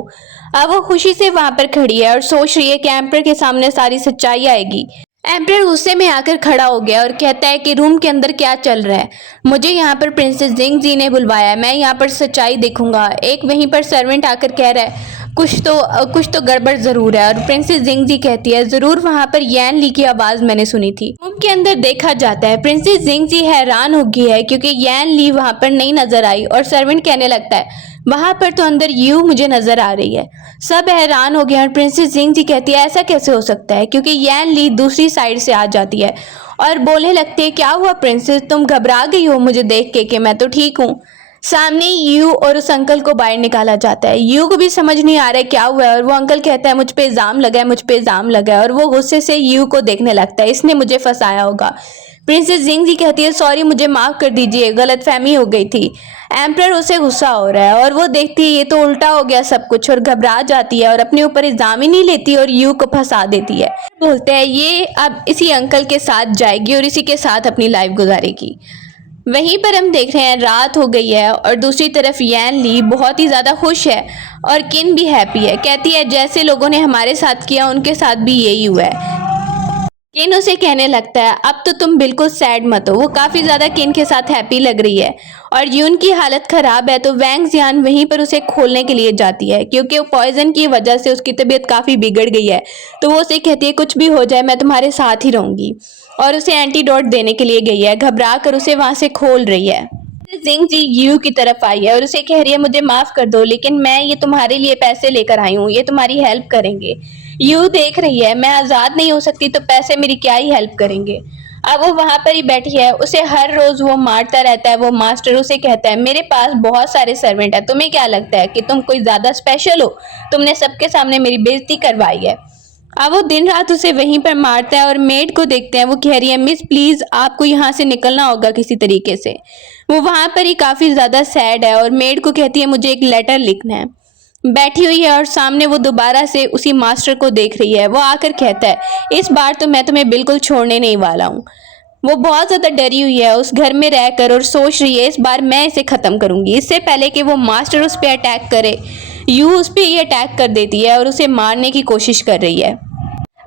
अब वो खुशी से वहां पर खड़ी है और सोच रही है कि एम्परर के सामने सारी सच्चाई आएगी। एम्परर गुस्से में आकर खड़ा हो गया और कहता है कि रूम के अंदर क्या चल रहा है, मुझे यहाँ पर प्रिंसेस जिंगजी ने बुलवाया है, मैं यहाँ पर सच्चाई देखूंगा। एक वहीं पर सर्वेंट आकर कह रहा है, कुछ तो गड़बड़ जरूर है। और प्रिंसेस जिंगजी कहती है, जरूर वहां पर यैन ली की आवाज मैंने सुनी थी। रूम के अंदर देखा जाता है प्रिंसेस जिंगजी हैरान हो गई है क्योंकि यैन ली वहां पर नहीं नजर आई और सर्वेंट कहने लगता है, वहां पर तो अंदर यू मुझे नजर आ रही है। सब हैरान हो गए और प्रिंसेस जिंगजी कहती है, ऐसा कैसे हो सकता है, क्योंकि यैन ली दूसरी साइड से आ जाती है और बोलने लगती है, क्या हुआ प्रिंसेस, तुम घबरा गई हो मुझे देख के कि मैं तो ठीक हूँ। सामने यू और उस अंकल को बाहर निकाला जाता है। यू को भी समझ नहीं आ रहा है क्या हुआ है और वो अंकल कहता है, मुझ पे इल्जाम लगा है, मुझ पे इल्जाम लगा है। और वो गुस्से से यू को देखने लगता है, इसने मुझे फंसाया होगा। प्रिंसेस जिंगजी कहती है, सॉरी मुझे माफ कर दीजिए, गलतफहमी हो गई थी। एम्परर उसे गुस्सा हो रहा है और वो देखती है ये तो उल्टा हो गया सब कुछ और घबरा जाती है और अपने ऊपर इल्जाम ही नहीं लेती और यू को फंसा देती है। बोलते हैं ये अब इसी अंकल के साथ जाएगी और इसी के साथ अपनी लाइफ गुजारेगी। वहीं पर हम देख रहे हैं रात हो गई है और दूसरी तरफ यैन ली बहुत ही ज़्यादा खुश है और किन भी हैप्पी है। कहती है, जैसे लोगों ने हमारे साथ किया उनके साथ भी यही हुआ है। किन उसे कहने लगता है, अब तो तुम बिल्कुल सैड मत हो। वो काफ़ी ज़्यादा किन के साथ हैप्पी लग रही है और यून की हालत ख़राब है तो वैंग जियान वहीं पर उसे खोलने के लिए जाती है क्योंकि वो पॉइजन की वजह से उसकी तबीयत काफ़ी बिगड़ गई है। तो वो उसे कहती है, कुछ भी हो जाए मैं तुम्हारे साथ ही रहूँगी और उसे एंटीडोट देने के लिए गई है। घबरा कर उसे वहाँ से खोल रही है। जिंगजी यू की तरफ आई है और उसे कह रही है, मुझे माफ़ कर दो लेकिन मैं ये तुम्हारे लिए पैसे लेकर आई हूँ, ये तुम्हारी हेल्प करेंगे। यू देख रही है, मैं आज़ाद नहीं हो सकती तो पैसे मेरी क्या ही हेल्प करेंगे। अब वो वहां पर ही बैठी है, उसे हर रोज वो मारता रहता है। वो मास्टर उसे कहता है मेरे पास बहुत सारे सर्वेंट है, तुम्हें क्या लगता है कि तुम कोई ज्यादा स्पेशल हो, तुमने सबके सामने मेरी बेइज्जती करवाई है। अब वो दिन रात उसे वहीं पर मारता है और मेड को देखते हैं, वो कह रही है मिस प्लीज आपको यहाँ से निकलना होगा किसी तरीके से। वो वहां पर ही काफी ज्यादा सैड है और मेड को कहती है मुझे एक लेटर लिखना है। बैठी हुई है और सामने वो दोबारा से उसी मास्टर को देख रही है। वो आकर कहता है इस बार तो मैं तुम्हें बिल्कुल छोड़ने नहीं वाला हूँ। वो बहुत ज्यादा डरी हुई है उस घर में रहकर और सोच रही है इस बार मैं इसे खत्म करूंगी। इससे पहले कि वो मास्टर उस पर अटैक करे, यू उस पर ही अटैक कर देती है और उसे मारने की कोशिश कर रही है।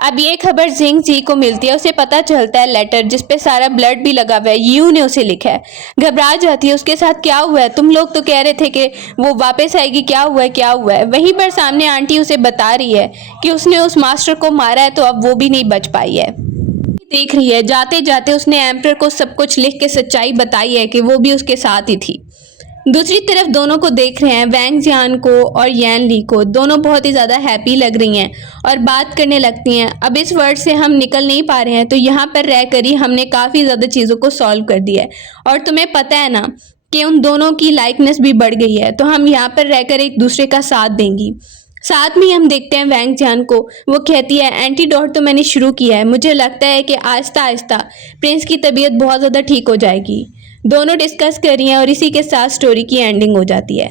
अब ये खबर जिंग जी को मिलती है, उसे पता चलता है लेटर जिसपे सारा ब्लड भी लगा हुआ है, यू ने उसे लिखा है। घबरा जाती है, उसके साथ क्या हुआ है, तुम लोग तो कह रहे थे कि वो वापस आएगी, क्या हुआ है क्या हुआ है। वहीं पर सामने आंटी उसे बता रही है कि उसने उस मास्टर को मारा है तो अब वो भी नहीं बच पाई है। देख रही है जाते जाते उसने एम्पर को सब कुछ लिख के सच्चाई बताई है कि वो भी उसके साथ ही थी। दूसरी तरफ दोनों को देख रहे हैं, वैंग जियान को और यैन ली को। दोनों बहुत ही ज़्यादा हैप्पी लग रही हैं और बात करने लगती हैं। अब इस वर्ड से हम निकल नहीं पा रहे हैं तो यहाँ पर रह कर ही हमने काफ़ी ज़्यादा चीज़ों को सॉल्व कर दिया है। और तुम्हें पता है ना कि उन दोनों की लाइकनेस भी बढ़ गई है, तो हम यहाँ पर रहकर एक दूसरे का साथ देंगी। साथ में हम देखते हैं वैंग जियान को, वो कहती है एंटीडोट तो मैंने शुरू किया है, मुझे लगता है कि आहिस्ता आहिस्ता प्रिंस की तबीयत बहुत ज़्यादा ठीक हो जाएगी। दोनों डिस्कस कर रही हैं और इसी के साथ स्टोरी की एंडिंग हो जाती है।